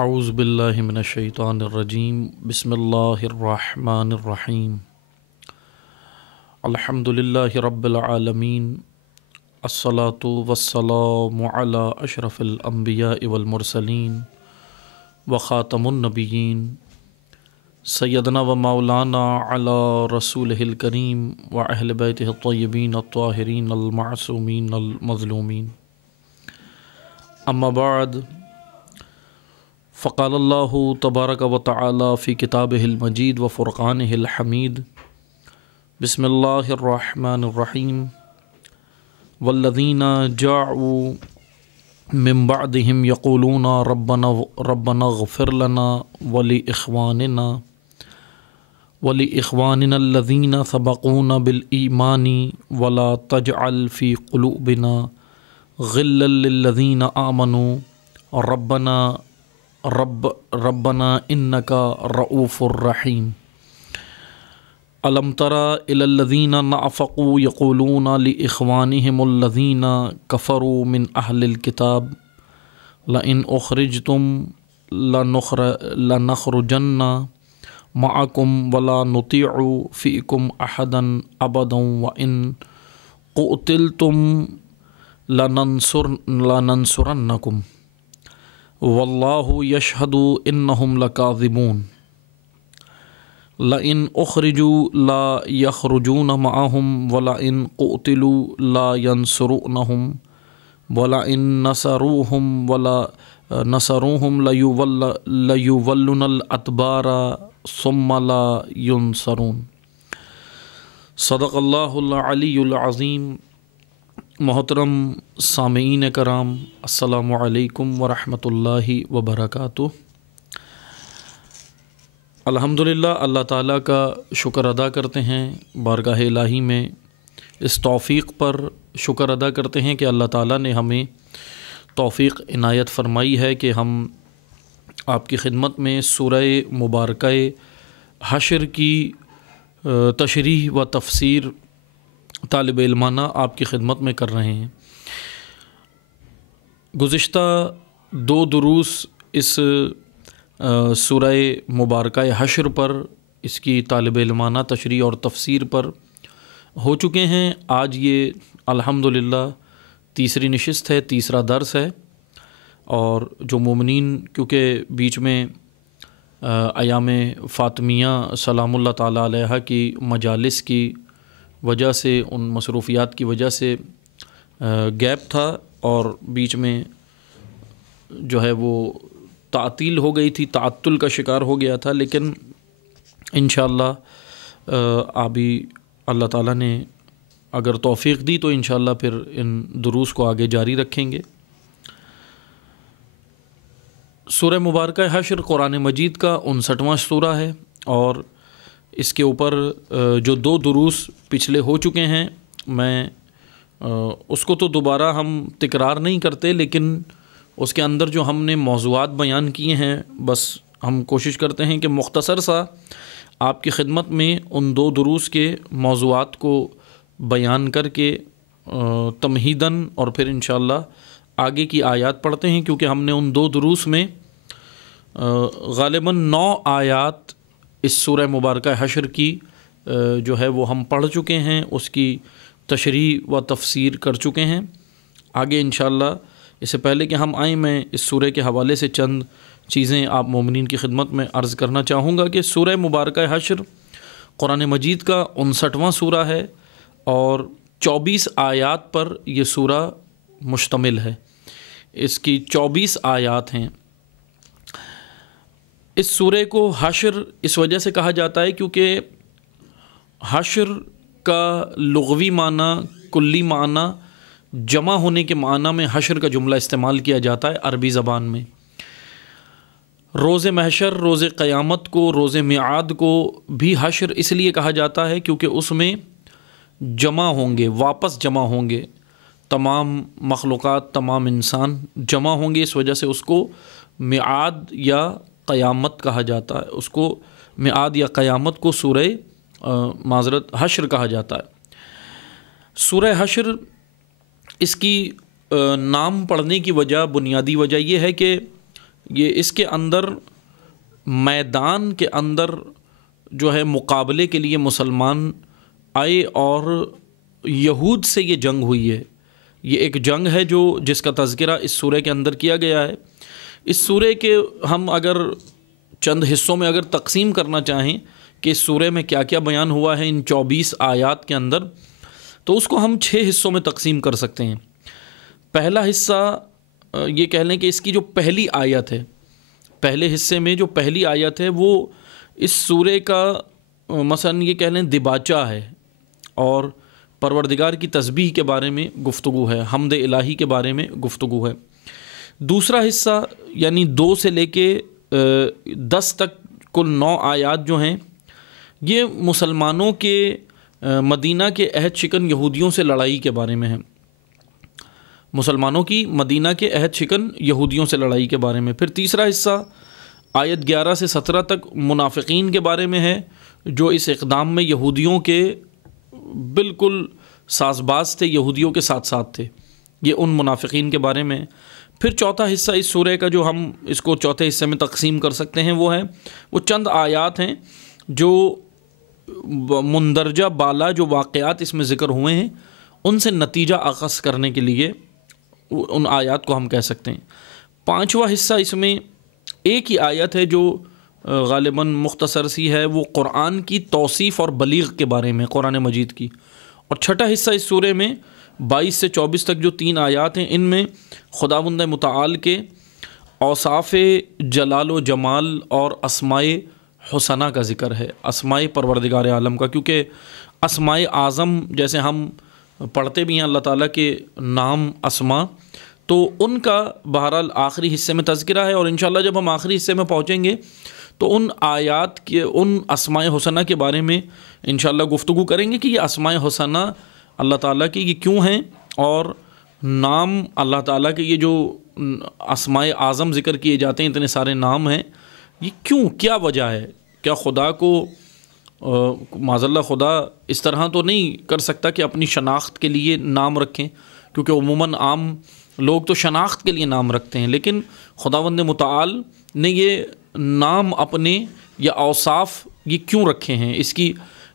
اعوذ باللہ من الشیطان الرجیم بسم اللہ الرحمن الرحیم الحمد للہ رب العالمین الصلاۃ والسلام علی اشرف الانبیاء والمرسلین وخاتم النبیین سیدنا و مولانا علی رسولہ الکریم واہل بیتہ الطیبین الطاہرین المعصومین المظلومین اما بعد فقال اللہ تبارک و تعالی فی کتابہ المجید و فرقانہ الحمید بسم اللہ الرحمن الرحیم والذین جاءوا من بعدهم یقولون ربنا اغفر لنا ولإخواننا الذین سبقونا بالایمان ولا تجعل فی قلوبنا غلا للذین آمنوا ربنا انک رؤوف الرحیم الم تر الی الذین نافقوا یقولون لاخوانہم الذین کفروا من اہل الکتاب لئن اخرجتم لنخرجن معکم ولا نطیع فیکم احدا ابدا وان قتلتم لننصرنکم واللہ یشہد انہم لکاذبون لئن اخرجوا لا یخرجون معہم ولئن قتلوا لا ینصرونہم ولئن نصروہم لیولن الادبار ثم لا ینصرون۔ صدق اللہ العلی العظیم۔ محترم سامعین کرام، السلام علیکم ورحمۃ اللہ وبرکاتہ۔ الحمدللہ اللہ تعالیٰ کا شکر ادا کرتے ہیں، بارگاہ الہی میں اس توفیق پر شکر ادا کرتے ہیں کہ اللہ تعالیٰ نے ہمیں توفیق عنایت فرمائی ہے کہ ہم آپ کی خدمت میں سورہ مبارکہ حشر کی تشریح و تفسیر طالب علمانہ آپ کی خدمت میں کر رہے ہیں۔ گزشتہ دو دروس اس سورہ مبارکہ حشر پر، اس کی طالب علمانہ تشریح اور تفسیر پر ہو چکے ہیں۔ آج یہ الحمدللہ تیسری نشست ہے، تیسرا درس ہے، اور جو مومنین کیونکہ بیچ میں ایام فاطمیہ سلام اللہ تعالیٰ علیہ کی مجالس کی وجہ سے، ان مصروفیات کی وجہ سے گیپ تھا، اور بیچ میں جو ہے وہ تعطیل ہو گئی تھی، تعطل کا شکار ہو گیا تھا، لیکن انشاءاللہ ابھی اللہ تعالیٰ نے اگر توفیق دی تو انشاءاللہ پھر ان دروس کو آگے جاری رکھیں گے۔ سورہ مبارکہ حشر قرآن مجید کا 59واں سورہ ہے، اور اس کے اوپر جو دو دروس پچھلے ہو چکے ہیں، میں اس کو تو دوبارہ ہم تکرار نہیں کرتے، لیکن اس کے اندر جو ہم نے موضوعات بیان کیے ہیں، بس ہم کوشش کرتے ہیں کہ مختصر سا آپ کی خدمت میں ان دو دروس کے موضوعات کو بیان کر کے تمہیداً، اور پھر انشاءاللہ آگے کی آیات پڑھتے ہیں، کیونکہ ہم نے ان دو دروس میں غالباً 9 آیات اس سورہ مبارکہ حشر کی جو ہے وہ ہم پڑھ چکے ہیں، اس کی تشریح و تفسیر کر چکے ہیں۔ آگے انشاءاللہ اس سے پہلے کہ ہم آئیں، میں اس سورہ کے حوالے سے چند چیزیں آپ مومنین کی خدمت میں عرض کرنا چاہوں گا کہ سورہ مبارکہ حشر قرآن مجید کا 59واں سورہ ہے، اور 24 آیات پر یہ سورہ مشتمل ہے۔ اس کی 24 آیات ہیں۔ اس سورہ کو حشر اس وجہ سے کہا جاتا ہے کیونکہ حشر کا لغوی معنی، کلی معنی، جمع ہونے کے معنی میں حشر کا جملہ استعمال کیا جاتا ہے عربی زبان میں۔ روز محشر، روز قیامت کو، روز میعاد کو بھی حشر اس لیے کہا جاتا ہے کیونکہ اس میں جمع ہوں گے، واپس جمع ہوں گے، تمام مخلوقات، تمام انسان جمع ہوں گے، اس وجہ سے اس کو میعاد یا قیامت کہا جاتا ہے۔ اس کو میعاد یا قیامت کو سورہ حشر کہا جاتا ہے۔ سورہ حشر اس کی نام پڑھنے کی وجہ، بنیادی وجہ یہ ہے کہ یہ اس کے اندر میدان کے اندر جو ہے مقابلے کے لیے مسلمان آئے اور یہود سے یہ جنگ ہوئی ہے. یہ ایک جنگ ہے جس کا تذکرہ اس سورہ کے اندر کیا گیا ہے. اس سورہ کے ہم اگر چند حصوں میں اگر تقسیم کرنا چاہیں کہ اس سورہ میں کیا کیا بیان ہوا ہے ان 24 آیات کے اندر، تو اس کو ہم 6 حصوں میں تقسیم کر سکتے ہیں. پہلا حصہ یہ کہہ لیں کہ اس کی جو پہلی آیت ہے، پہلے حصے میں جو پہلی آیت ہے وہ اس سورہ کا مثلا یہ کہہ لیں دباچہ ہے اور پروردگار کی تسبیح کے بارے میں گفتگو ہے، حمد الہی کے بارے میں گفتگو ہے. دوسرا حصہ یعنی 2 سے لے کے 10 تک کل 9 آیات جو ہیں یہ مسلمانوں کے مدینہ کے عہد شکن یہودیوں سے لڑائی کے بارے میں ہے. مسلمانوں کی مدینہ کے عہد شکن یہودیوں سے لڑائی کے بارے میں. پھر تیسرا حصہ آیت 11 سے 17 تک منافقین کے بارے میں ہے جو اس اقدام میں یہودیوں کے بالکل ساز باز تھے، یہودیوں کے ساتھ ساتھ تھے. یہ ان منافقین کے بارے میں. پھر چوتھا حصہ اس سورہ کا جو ہم اس کو چوتھے حصے میں تقسیم کر سکتے ہیں وہ چند آیات ہیں جو مندرجہ بالا جو واقعات اس میں ذکر ہوئے ہیں ان سے نتیجہ اخذ کرنے کے لیے ان آیات کو ہم کہہ سکتے ہیں. پانچواں حصہ اس میں ایک ہی آیت ہے جو غالباً مختصر سی ہے، وہ قرآن کی توصیف اور بلیغ کے بارے میں، قرآن مجید کی. اور چھٹا حصہ اس سورہ میں 22 سے 24 تک جو 3 آیات ہیں ان میں خداوند متعال کے اوصاف جلال و جمال اور اسماء حسنہ کا ذکر ہے، اسماء پروردگار عالم کا. کیونکہ اسماء اعظم جیسے ہم پڑھتے بھی ہیں اللہ تعالیٰ کے نام اسماء، تو ان کا بہرحال آخری حصے میں تذکرہ ہے. اور انشاءاللہ جب ہم آخری حصے میں پہنچیں گے تو ان آیات کے ان اسماء حسنہ کے بارے میں انشاءاللہ گفتگو کریں گے کہ یہ اسماء حسنہ اللہ تعالیٰ کی یہ کیوں ہیں، اور نام اللہ تعالیٰ کے یہ جو اسماء اعظم ذکر کیے جاتے ہیں، اتنے سارے نام ہیں، یہ کیوں، کیا وجہ ہے. کیا خدا کو معاذ اللہ خدا اس طرح تو نہیں کر سکتا کہ اپنی شناخت کے لیے نام رکھیں، کیونکہ عموماً عام لوگ تو شناخت کے لیے نام رکھتے ہیں، لیکن خداوند متعال نے یہ نام اپنے یا اوصاف یہ کیوں رکھے ہیں، اس کی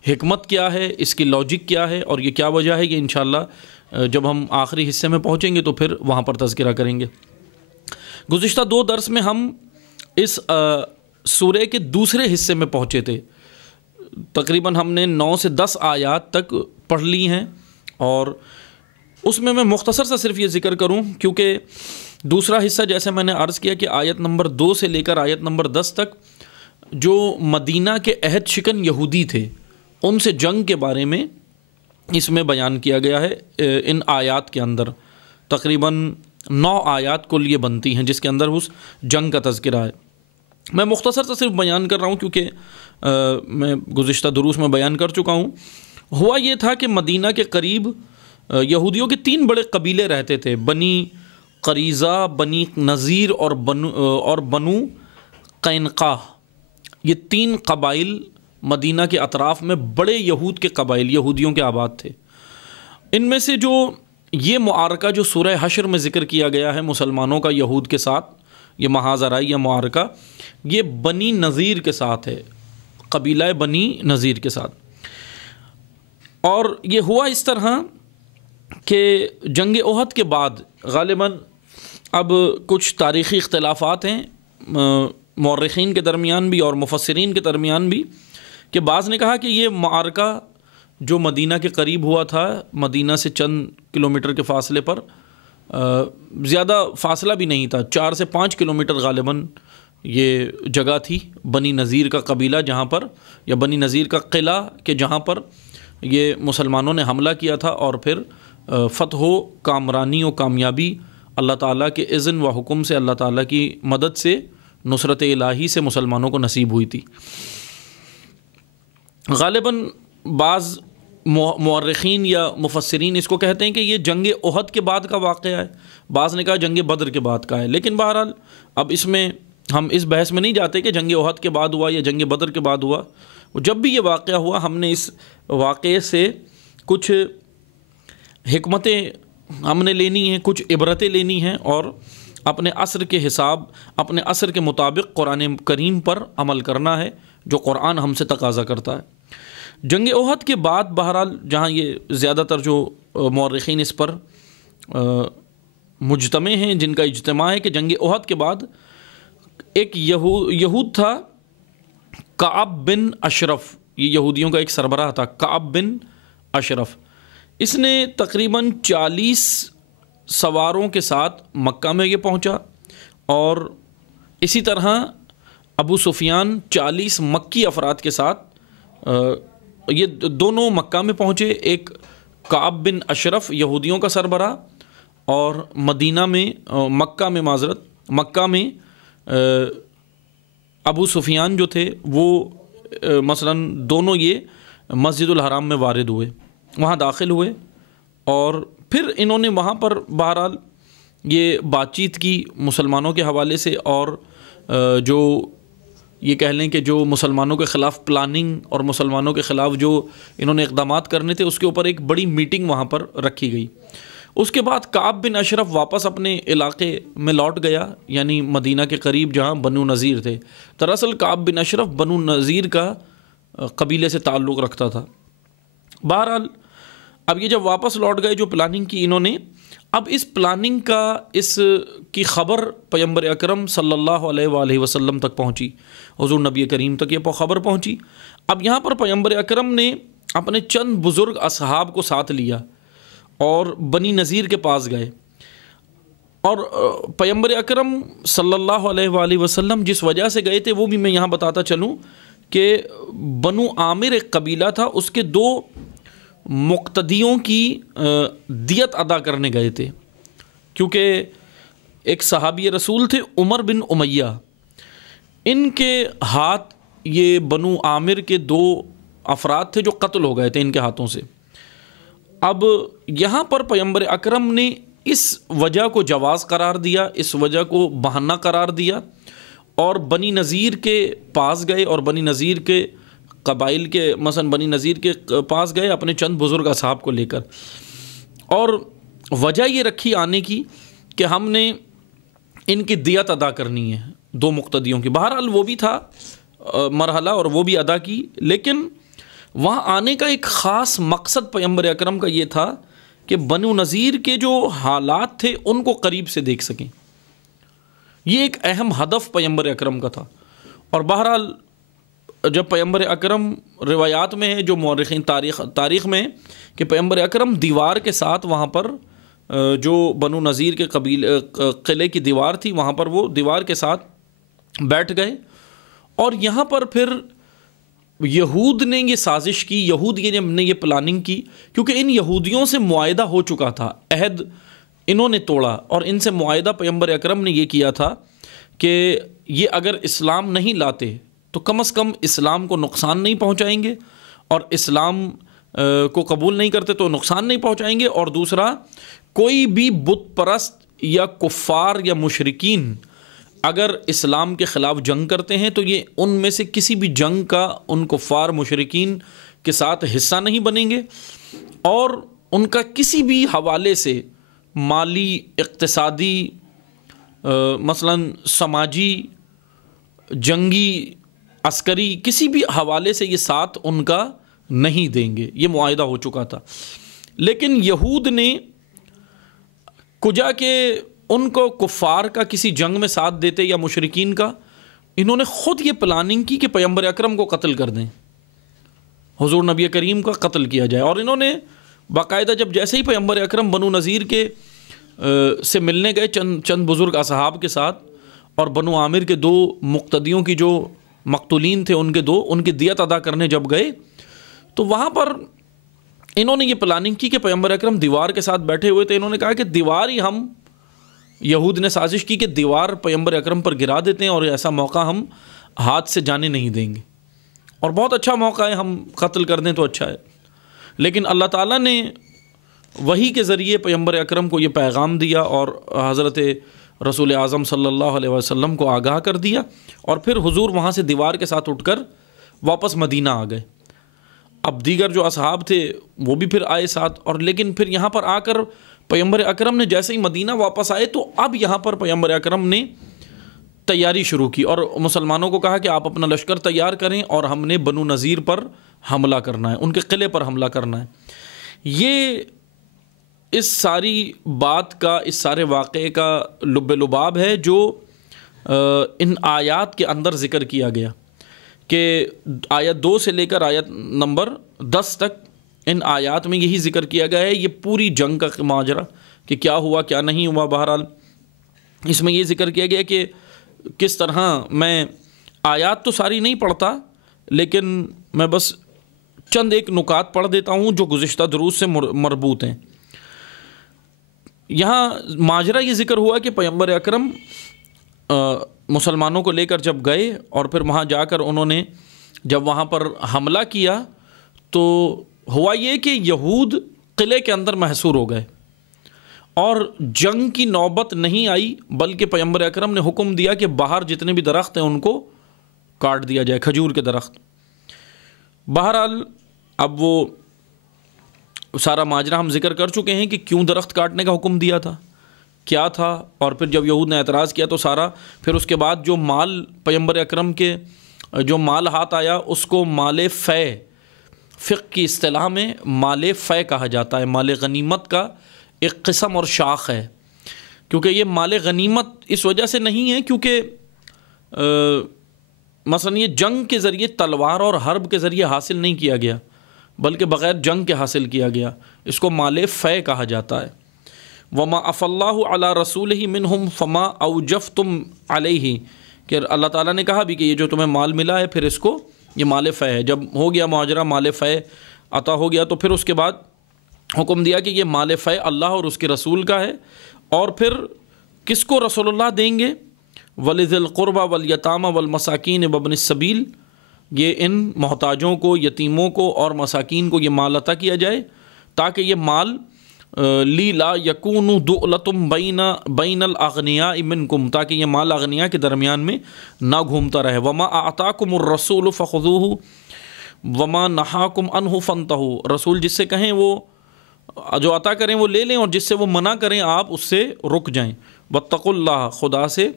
حکمت کیا ہے، اس کی لاجک کیا ہے اور یہ کیا وجہ ہے، یہ انشاءاللہ جب ہم آخری حصے میں پہنچیں گے تو پھر وہاں پر تذکرہ کریں گے. گزشتہ 2 درس میں ہم اس سورہ کے دوسرے حصے میں پہنچے تھے. تقریباً ہم نے 9 سے 10 آیات تک پڑھ لی ہیں، اور اس میں مختصر سا صرف یہ ذکر کروں کیونکہ دوسرا حصہ جیسے میں نے عرض کیا کہ آیت نمبر 2 سے لے کر آیت نمبر 10 تک جو مدینہ کے عہد شکن یہودی تھے ان سے جنگ کے بارے میں اس میں بیان کیا گیا ہے. ان آیات کے اندر تقریباً 9 آیات کل یہ بنتی ہیں جس کے اندر اس جنگ کا تذکرہ ہے. میں مختصر سے صرف بیان کر رہا ہوں کیونکہ میں گزشتہ دروس میں بیان کر چکا ہوں. ہوا یہ تھا کہ مدینہ کے قریب یہودیوں کے 3 بڑے قبیلے رہتے تھے، بنی قریظہ، بنی نذیر اور بنو قینقاع. یہ 3 قبائل مدینہ کے اطراف میں بڑے یہود کے قبائل، یہودیوں کے آباد تھے. ان میں سے جو یہ معارکہ جو سورہ حشر میں ذکر کیا گیا ہے مسلمانوں کا یہود کے ساتھ، یہ محاذرائی یا معارکہ، یہ بنی نذیر کے ساتھ ہے، قبیلہ بنی نذیر کے ساتھ. اور یہ ہوا اس طرح کہ جنگ احد کے بعد غالباً اب کچھ تاریخی اختلافات ہیں مورخین کے درمیان بھی اور مفسرین کے درمیان بھی، کہ بعض نے کہا کہ یہ معارکہ جو مدینہ کے قریب ہوا تھا، مدینہ سے چند کلومیٹر کے فاصلے پر، زیادہ فاصلہ بھی نہیں تھا، 4 سے 5 کلومیٹر غالباً یہ جگہ تھی بنی نذیر کا قبیلہ جہاں پر، یا بنی نذیر کا قلعہ کہ جہاں پر یہ مسلمانوں نے حملہ کیا تھا اور پھر فتح و کامرانی و کامیابی اللہ تعالیٰ کے اذن و حکم سے، اللہ تعالیٰ کی مدد سے، نصرت الہی سے مسلمانوں کو نصیب ہوئی تھی. غالباً بعض مورخین یا مفسرین اس کو کہتے ہیں کہ یہ جنگ احد کے بعد کا واقعہ ہے، بعض نے کہا جنگ بدر کے بعد کا ہے. لیکن بہرحال اب اس میں ہم اس بحث میں نہیں جاتے کہ جنگ احد کے بعد ہوا یا جنگ بدر کے بعد ہوا. جب بھی یہ واقعہ ہوا ہم نے اس واقعے سے کچھ حکمتیں ہم نے لینی ہیں، کچھ عبرتیں لینی ہیں اور اپنے عصر کے حساب، اپنے عصر کے مطابق قرآن کریم پر عمل کرنا ہے جو قرآن ہم سے تقاضا کرتا ہے۔ جنگ احد کے بعد بہرحال جہاں یہ زیادہ تر جو مورخین اس پر مجتمع ہیں، جن کا اجتماع ہے کہ جنگ احد کے بعد ایک یہود تھا کعب بن اشرف، یہ یہودیوں کا ایک سربراہ تھا کعب بن اشرف، اس نے تقریباً 40 سواروں کے ساتھ مکہ میں یہ پہنچا، اور اسی طرح ابو سفیان 40 مکی افراد کے ساتھ یہ دونوں مکہ میں پہنچے، ایک کعب بن اشرف یہودیوں کا سربراہ، اور مدینہ میں مکہ میں ابو سفیان جو تھے وہ مثلاً دونوں یہ مسجد الحرام میں وارد ہوئے، وہاں داخل ہوئے، اور پھر انہوں نے وہاں پر بہرحال یہ بات چیت کی مسلمانوں کے حوالے سے، اور جو یہ کہہ لیں کہ جو مسلمانوں کے خلاف پلاننگ اور مسلمانوں کے خلاف جو انہوں نے اقدامات کرنے تھے اس کے اوپر ایک بڑی میٹنگ وہاں پر رکھی گئی۔ اس کے بعد کعب بن اشرف واپس اپنے علاقے میں لوٹ گیا، یعنی مدینہ کے قریب جہاں بنو نذیر تھے۔ دراصل کعب بن اشرف بنو نذیر کا قبیلے سے تعلق رکھتا تھا۔ بہرحال اب یہ جب واپس لوٹ گئے، جو پلاننگ کی انہوں نے، اب اس پلاننگ کا اس کی خبر پیغمبر اکرم صلی اللہ علیہ وآلہ وسلم تک پہنچی، حضور نبی کریم تک یہ خبر پہنچی۔ اب یہاں پر پیغمبر اکرم نے اپنے چند بزرگ اصحاب کو ساتھ لیا اور بنی نذیر کے پاس گئے، اور پیغمبر اکرم صلی اللہ علیہ وآلہ وسلم جس وجہ سے گئے تھے وہ بھی میں یہاں بتاتا چلوں کہ بنو عامر ایک قبیلہ تھا، اس کے 2 مقتدیوں کی دیت ادا کرنے گئے تھے، کیونکہ ایک صحابی رسول تھے عمر بن امیہ، ان کے ہاتھ یہ بنو عامر کے 2 افراد تھے جو قتل ہو گئے تھے ان کے ہاتھوں سے۔ اب یہاں پر پیغمبر اکرم نے اس وجہ کو جواز قرار دیا، اس وجہ کو بہانہ قرار دیا، اور بنی نذیر کے پاس گئے، اور بنی نذیر کے قبائل کے مثلا بنی نذیر کے پاس گئے اپنے چند بزرگ اصحاب کو لے کر، اور وجہ یہ رکھی آنے کی کہ ہم نے ان کی دیت ادا کرنی ہے 2 مقتدیوں کی۔ بہرحال وہ بھی تھا مرحلہ اور وہ بھی ادا کی، لیکن وہاں آنے کا ایک خاص مقصد پیغمبر اکرم کا یہ تھا کہ بنو نذیر کے جو حالات تھے ان کو قریب سے دیکھ سکیں، یہ ایک اہم ہدف پیغمبر اکرم کا تھا۔ اور بہرحال جب پیغمبر اکرم روایات میں ہے، جو مورخین تاریخ میں ہے کہ پیغمبر اکرم دیوار کے ساتھ وہاں پر جو بنو نذیر کے قلعے کی دیوار تھی وہاں پر وہ دیوار کے ساتھ بیٹھ گئے، اور یہاں پر پھر یہود نے یہ سازش کی، یہود نے یہ پلاننگ کی، کیونکہ ان یہودیوں سے معاہدہ ہو چکا تھا، عہد انہوں نے توڑا، اور ان سے معاہدہ پیغمبر اکرم نے یہ کیا تھا کہ یہ اگر اسلام نہیں لاتے تو کم از کم اسلام کو نقصان نہیں پہنچائیں گے، اور اسلام کو قبول نہیں کرتے تو نقصان نہیں پہنچائیں گے، اور دوسرا کوئی بھی بت پرست یا کفار یا مشرکین اگر اسلام کے خلاف جنگ کرتے ہیں تو یہ ان میں سے کسی بھی جنگ کا ان کفار مشرکین کے ساتھ حصہ نہیں بنیں گے، اور ان کا کسی بھی حوالے سے مالی، اقتصادی، مثلاً سماجی، جنگی، عسکری، کسی بھی حوالے سے یہ ساتھ ان کا نہیں دیں گے، یہ معاہدہ ہو چکا تھا۔ لیکن یہود نے کجا کہ ان کو کفار کا کسی جنگ میں ساتھ دیتے یا مشرکین کا، انہوں نے خود یہ پلاننگ کی کہ پیغمبر اکرم کو قتل کر دیں، حضور نبی کریم کا قتل کیا جائے، اور انہوں نے باقاعدہ جیسے ہی پیغمبر اکرم بنو نذیر کے سے ملنے گئے چند بزرگ اصحاب کے ساتھ، اور بنو عامر کے 2 مقتدیوں کی جو مقتولین تھے ان کی دیت ادا کرنے جب گئے تو وہاں پر انہوں نے یہ پلاننگ کی کہ پیغمبر اکرم دیوار کے ساتھ بیٹھے ہوئے تھے، انہوں نے کہا کہ دیوار ہی ہم، یہود نے سازش کی کہ دیوار پیغمبر اکرم پر گرا دیتے ہیں اور ایسا موقع ہم ہاتھ سے جانے نہیں دیں گے، اور بہت اچھا موقع ہے، ہم قتل کر دیں تو اچھا ہے۔ لیکن اللہ تعالیٰ نے وحی کے ذریعے پیغمبر اکرم کو یہ پیغام دیا اور حضرت رسول اعظم صلی اللہ علیہ وسلم کو آگاہ کر دیا، اور پھر حضور وہاں سے دیوار کے ساتھ اٹھ کر واپس مدینہ آ گئے۔ اب دیگر جو اصحاب تھے وہ بھی پھر آئے ساتھ، اور لیکن پھر یہاں پر آ کر پیغمبر اکرم نے جیسے ہی مدینہ واپس آئے تو اب یہاں پر پیغمبر اکرم نے تیاری شروع کی اور مسلمانوں کو کہا کہ آپ اپنا لشکر تیار کریں اور ہم نے بنو نذیر پر حملہ کرنا ہے، ان کے قلعے پر حملہ کرنا ہے۔ یہ اس ساری بات کا، اس سارے واقعے کا لب لباب ہے جو ان آیات کے اندر ذکر کیا گیا، کہ آیت 2 سے لے کر آیت نمبر 10 تک ان آیات میں یہی ذکر کیا گیا ہے، یہ پوری جنگ کا ماجرا کہ کیا ہوا کیا نہیں ہوا۔ بہرحال اس میں یہ ذکر کیا گیا کہ کس طرح، میں آیات تو ساری نہیں پڑھتا لیکن میں بس چند ایک نکات پڑھ دیتا ہوں جو گزشتہ دروس سے مربوط ہیں۔ یہاں ماجرا یہ ذکر ہوا کہ پیغمبر اکرم مسلمانوں کو لے کر جب گئے اور پھر وہاں جا کر انہوں نے جب وہاں پر حملہ کیا تو ہوا یہ کہ یہود قلعے کے اندر محصور ہو گئے اور جنگ کی نوبت نہیں آئی، بلکہ پیغمبر اکرم نے حکم دیا کہ باہر جتنے بھی درخت ہیں ان کو کاٹ دیا جائے، کھجور کے درخت۔ بہرحال اب وہ سارا ماجرا ہم ذکر کر چکے ہیں کہ کیوں درخت کاٹنے کا حکم دیا تھا، کیا تھا، اور پھر جب یہود نے اعتراض کیا تو سارا پھر اس کے بعد جو مال پیغمبر اکرم کے جو مال ہاتھ آیا اس کو مال فے، فقہ کی اصطلاح میں مال فے کہا جاتا ہے، مال غنیمت کا ایک قسم اور شاخ ہے، کیونکہ یہ مال غنیمت اس وجہ سے نہیں ہے کیونکہ مثلا یہ جنگ کے ذریعے تلوار اور حرب کے ذریعے حاصل نہیں کیا گیا بلکہ بغیر جنگ کے حاصل کیا گیا، اس کو مال فے کہا جاتا ہے۔ وما اف اللہ علی رسولہ منہم فما اوجفتم علیہ، کہ اللہ تعالیٰ نے کہا بھی کہ یہ جو تمہیں مال ملا ہے پھر اس کو یہ مال فے ہے۔ جب ہو گیا معاجرہ، مال فے عطا ہو گیا تو پھر اس کے بعد حکم دیا کہ یہ مال فے اللہ اور اس کے رسول کا ہے، اور پھر کس کو رسول اللہ دیں گے؟ وَلِذِي الْقُرْبَى وَالْيَتَامَى وَالْمَسَاكِينِ وَابْنِ السَّبِيلِ، یہ ان محتاجوں کو، یتیموں کو اور مساکین کو یہ مال عطا کیا جائے تاکہ یہ مال لی لا یکون دؤلۃ بین الاغنیاء منکم، تاکہ یہ مال اغنیاء کے درمیان میں نہ گھومتا رہے۔ وما اعطاکم الرسول فخذوہ وما نہاکم عنہ فانتہوا، رسول جس سے کہیں وہ جو عطا کریں وہ لے لیں اور جس سے وہ منع کریں آپ اس سے رک جائیں۔ واتقوا اللہ، خدا سے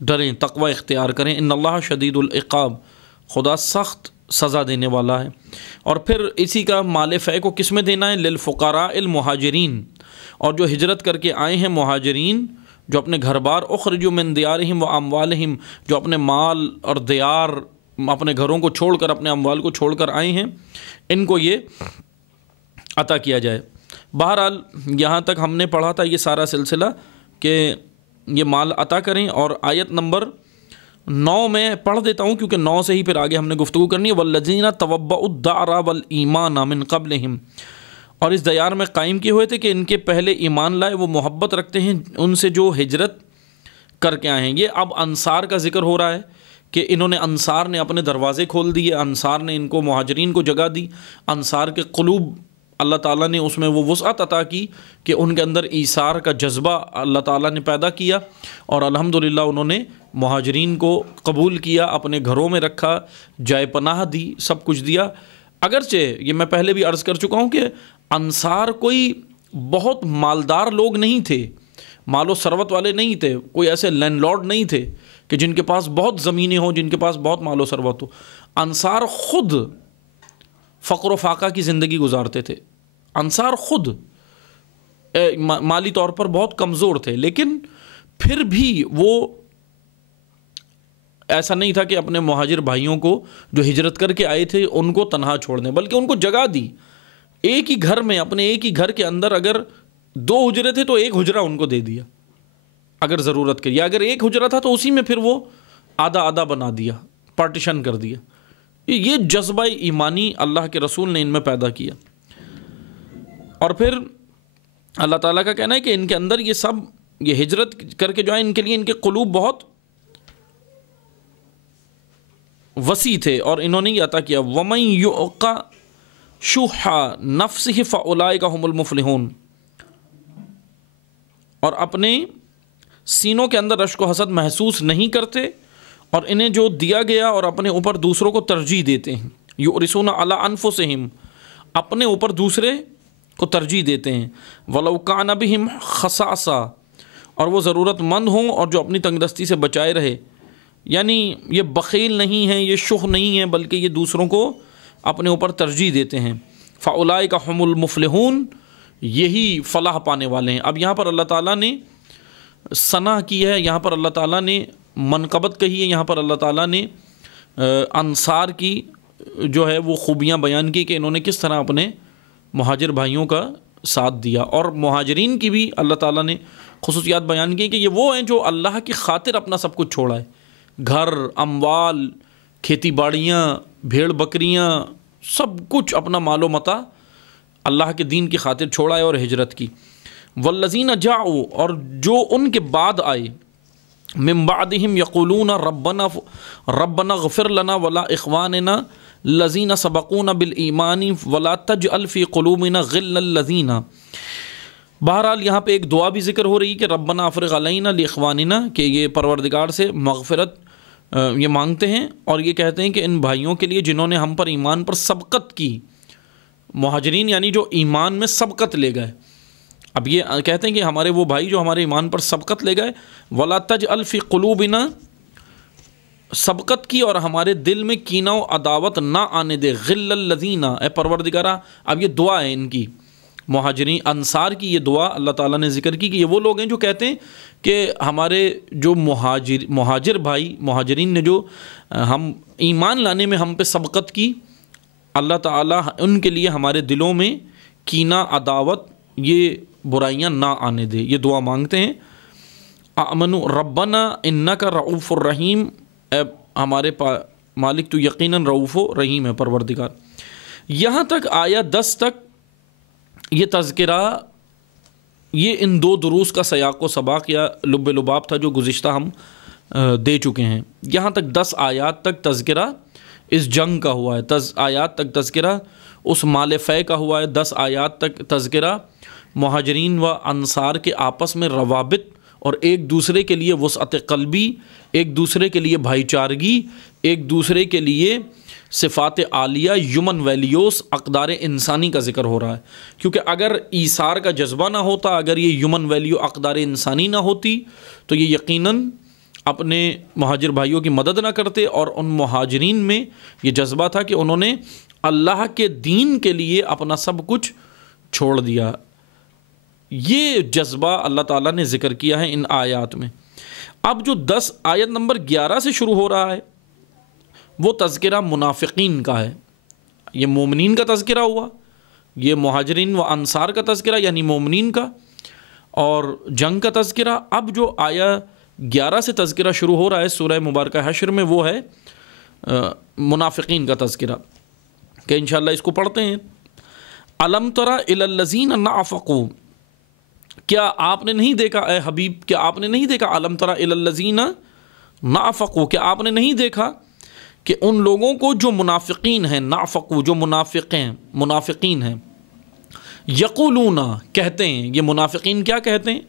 ڈریں، تقوی اختیار کریں۔ ان اللہ شدید العقاب، خدا سخت سزا دینے والا ہے۔ اور پھر اسی کا مال فے کو کس میں دینا ہے؟ للفقراء المہاجرین، اور جو ہجرت کر کے آئے ہیں مہاجرین، جو اپنے گھر بار اخرجوا من دیارہم و اموالہم، جو اپنے مال اور دیار، اپنے گھروں کو چھوڑ کر، اپنے اموال کو چھوڑ کر آئے ہیں، ان کو یہ عطا کیا جائے۔ بہرحال یہاں تک ہم نے پڑھا تھا یہ سارا سلسلہ کہ یہ مال عطا کریں، اور آیت نمبر 9 میں پڑھ دیتا ہوں کیونکہ 9 سے ہی پھر آگے ہم نے گفتگو کرنی ہے۔ والذین تبوؤا الدار والایمان من قبلہم، اور اس دیار میں قائم کیے ہوئے تھے کہ ان کے پہلے ایمان لائے، وہ محبت رکھتے ہیں ان سے جو ہجرت کر کے آئے ہیں۔ یہ اب انصار کا ذکر ہو رہا ہے کہ انہوں نے، انصار نے اپنے دروازے کھول دیے، انصار نے ان کو، مہاجرین کو جگہ دی، انصار کے قلوب اللہ تعالیٰ نے اس میں وہ وسعت عطا کی کہ ان کے اندر ایثار کا جذبہ اللہ تعالیٰ نے پیدا کیا، اور الحمدللہ انہوں نے مہاجرین کو قبول کیا، اپنے گھروں میں رکھا، جائے پناہ دی، سب کچھ دیا۔ اگرچہ یہ میں پہلے بھی عرض کر چکا ہوں کہ انصار کوئی بہت مالدار لوگ نہیں تھے، مال و ثروت والے نہیں تھے، کوئی ایسے لینڈ لارڈ نہیں تھے کہ جن کے پاس بہت زمینیں ہوں، جن کے پاس بہت مال و ثروت ہو۔ انصار خود فقر و فاقہ کی زندگی گزارتے تھے، انصار خود مالی طور پر بہت کمزور تھے، لیکن پھر بھی وہ ایسا نہیں تھا کہ اپنے مہاجر بھائیوں کو جو ہجرت کر کے آئے تھے ان کو تنہا چھوڑ دیں، بلکہ ان کو جگہ دی۔ ایک ہی گھر میں، اپنے ایک ہی گھر کے اندر اگر 2 حجرے تھے تو ایک حجرہ ان کو دے دیا اگر ضرورت کی، یا اگر ایک حجرہ تھا تو اسی میں پھر وہ آدھا آدھا بنا دیا، پارٹیشن کر دیا۔ یہ جذبہ ایمانی اللہ کے رسول نے ان میں پیدا کیا۔ اور پھر اللہ تعالیٰ کا کہنا ہے کہ ان کے اندر یہ سب، یہ ہجرت کر کے جو ہے، ان کے لیے ان کے قلوب بہت وسیع تھے اور انہوں نے یہ عطا کیا۔ وَمَن يُؤْقَ شُحَّ نَفْسِهِ فَأُولَٰئِكَ هُمُ الْمُفْلِحُونَ، اور اپنے سینوں کے اندر رشک و حسد محسوس نہیں کرتے اور انہیں جو دیا گیا اور اپنے اوپر دوسروں کو ترجیح دیتے ہیں۔ یُؤْرِثُونَ عَلَىٰ أَنفُسِهِمْ، اپنے اوپر دوسرے کو ترجیح دیتے ہیں، وَلَوْ كَانَ بِهِمْ خَصَاصَةٌ، اور وہ ضرورت مند ہوں اور جو اپنی تنگ دستی سے بچائے رہے، یعنی یہ بخیل نہیں ہیں، یہ شح نہیں ہیں، بلکہ یہ دوسروں کو اپنے اوپر ترجیح دیتے ہیں۔ فَأُولَٰئِكَ هُمُ الْمُفْلِحُونَ، یہی فلاح پانے والے ہیں۔ اب یہاں پر اللہ تعالیٰ نے ثنا کی ہے، یہاں پر اللہ تعالیٰ نے منقبت کہی ہے، یہاں پر اللہ تعالیٰ نے انصار کی جو ہے وہ خوبیاں بیان کی کہ انہوں نے کس طرح اپنے مہاجر بھائیوں کا ساتھ دیا، اور مہاجرین کی بھی اللہ تعالیٰ نے خصوصیات بیان کی کہ یہ وہ ہیں جو اللہ کی خاطر اپنا سب کچھ چھوڑا ہے، گھر، اموال، کھیتی باڑیاں، بھیڑ بکریاں، سب کچھ اپنا مال و متاع اللہ کے دین کی خاطر چھوڑا ہے اور ہجرت کی۔ والذین جاؤ، اور جو ان کے بعد آئے، من بعدہم یقولون ربنا اغفر لنا ولا اخواننا الذین سبقونا بالایمان ولا تجعل فی قلوبنا غلا للذین۔ بہرحال یہاں پہ ایک دعا بھی ذکر ہو رہی کہ ربنا افرغ علینا لاخواننا، کہ یہ پروردگار سے مغفرت یہ مانگتے ہیں اور یہ کہتے ہیں کہ ان بھائیوں کے لیے جنہوں نے ہم پر ایمان پر سبقت کی، مہاجرین یعنی جو ایمان میں سبقت لے گئے، اب یہ کہتے ہیں کہ ہمارے وہ بھائی جو ہمارے ایمان پر سبقت لے گئے، وَلَا تَجْعَلْ فِي قُلُوبِنَا، سبقت کی اور ہمارے دل میں کینہ و عداوت نہ آنے دے، غِلَّ الَّذِينَ، اے پروردگارہ۔ اب یہ دعا ہے ان کی، مہاجرین انصار کی یہ دعا اللہ تعالیٰ نے ذکر کی کہ یہ وہ لوگ ہیں جو کہتے ہیں کہ ہمارے جو مہاجر بھائی، مہاجرین نے جو ہم ایمان لانے میں ہم پہ سبقت کی، اللہ تعالیٰ ان کے لیے ہمارے دلوں میں کینہ عداوت یہ برائیاں نہ آنے دے، یہ دعا مانگتے ہیں۔ آمنوا ربنا انک رؤوف الرحیم، اے ہمارے مالک تو یقیناً رؤوف و رحیم ہے پروردگار۔ یہاں تک آیا 10 تک یہ تذکرہ، یہ ان 2 دروس کا سیاق و سباق یا لب لباب تھا جو گزشتہ ہم دے چکے ہیں۔ یہاں تک 10 آیات تک تذکرہ اس جنگ کا ہوا ہے، 10 آیات تک تذکرہ اس مال فے کا ہوا ہے، 10 آیات تک تذکرہ مہاجرین و انصار کے آپس میں روابط اور ایک دوسرے کے لیے وسعت قلبی، ایک دوسرے کے لیے بھائی چارگی، ایک دوسرے کے لیے صفات عالیہ، ہیومن ویلیوز، اقدار انسانی کا ذکر ہو رہا ہے، کیونکہ اگر ایثار کا جذبہ نہ ہوتا، اگر یہ ہیومن ویلیو اقدار انسانی نہ ہوتی تو یہ یقیناً اپنے مہاجر بھائیوں کی مدد نہ کرتے، اور ان مہاجرین میں یہ جذبہ تھا کہ انہوں نے اللہ کے دین کے لیے اپنا سب کچھ چھوڑ دیا۔ یہ جذبہ اللہ تعالیٰ نے ذکر کیا ہے ان آیات میں۔ اب جو 10 آیت نمبر 11 سے شروع ہو رہا ہے وہ تذکرہ منافقین کا ہے۔ یہ مومنین کا تذکرہ ہوا، یہ مہاجرین و انصار کا تذکرہ یعنی مومنین کا، اور جنگ کا تذکرہ۔ اب جو آیا 11 سے تذکرہ شروع ہو رہا ہے سورہ مبارکہ حشر میں، وہ ہے منافقین کا تذکرہ، کہ انشاءاللہ اس کو پڑھتے ہیں۔ الم تر الی الذین نافقوا، کیا آپ نے نہیں دیکھا اے حبیب، کیا آپ نے نہیں دیکھا، الم تر الی الذین نافقوا، کیا آپ نے نہیں دیکھا کہ ان لوگوں کو جو منافقین ہیں، نافقوا جو منافقین ہیں، یقولون کہتے ہیں، یہ منافقین کیا کہتے ہیں،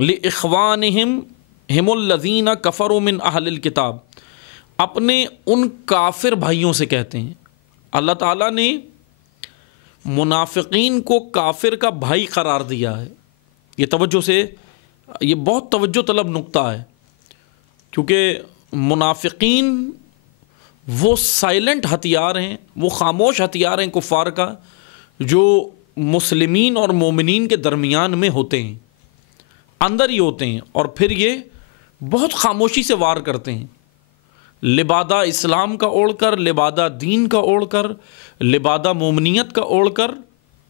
لاخوانہم ہم الذین کفروا من اہل الکتاب، اپنے ان کافر بھائیوں سے کہتے ہیں۔ اللہ تعالیٰ نے منافقین کو کافر کا بھائی قرار دیا ہے۔ یہ توجہ سے، یہ بہت توجہ طلب نقطہ ہے، کیونکہ منافقین وہ سائلنٹ ہتھیار ہیں، وہ خاموش ہتھیار ہیں کفار کا، جو مسلمین اور مومنین کے درمیان میں ہوتے ہیں، اندر ہی ہوتے ہیں، اور پھر یہ بہت خاموشی سے وار کرتے ہیں، لبادہ اسلام کا اوڑھ کر، لبادہ دین کا اوڑھ کر، لبادہ مومنیت کا اوڑھ کر،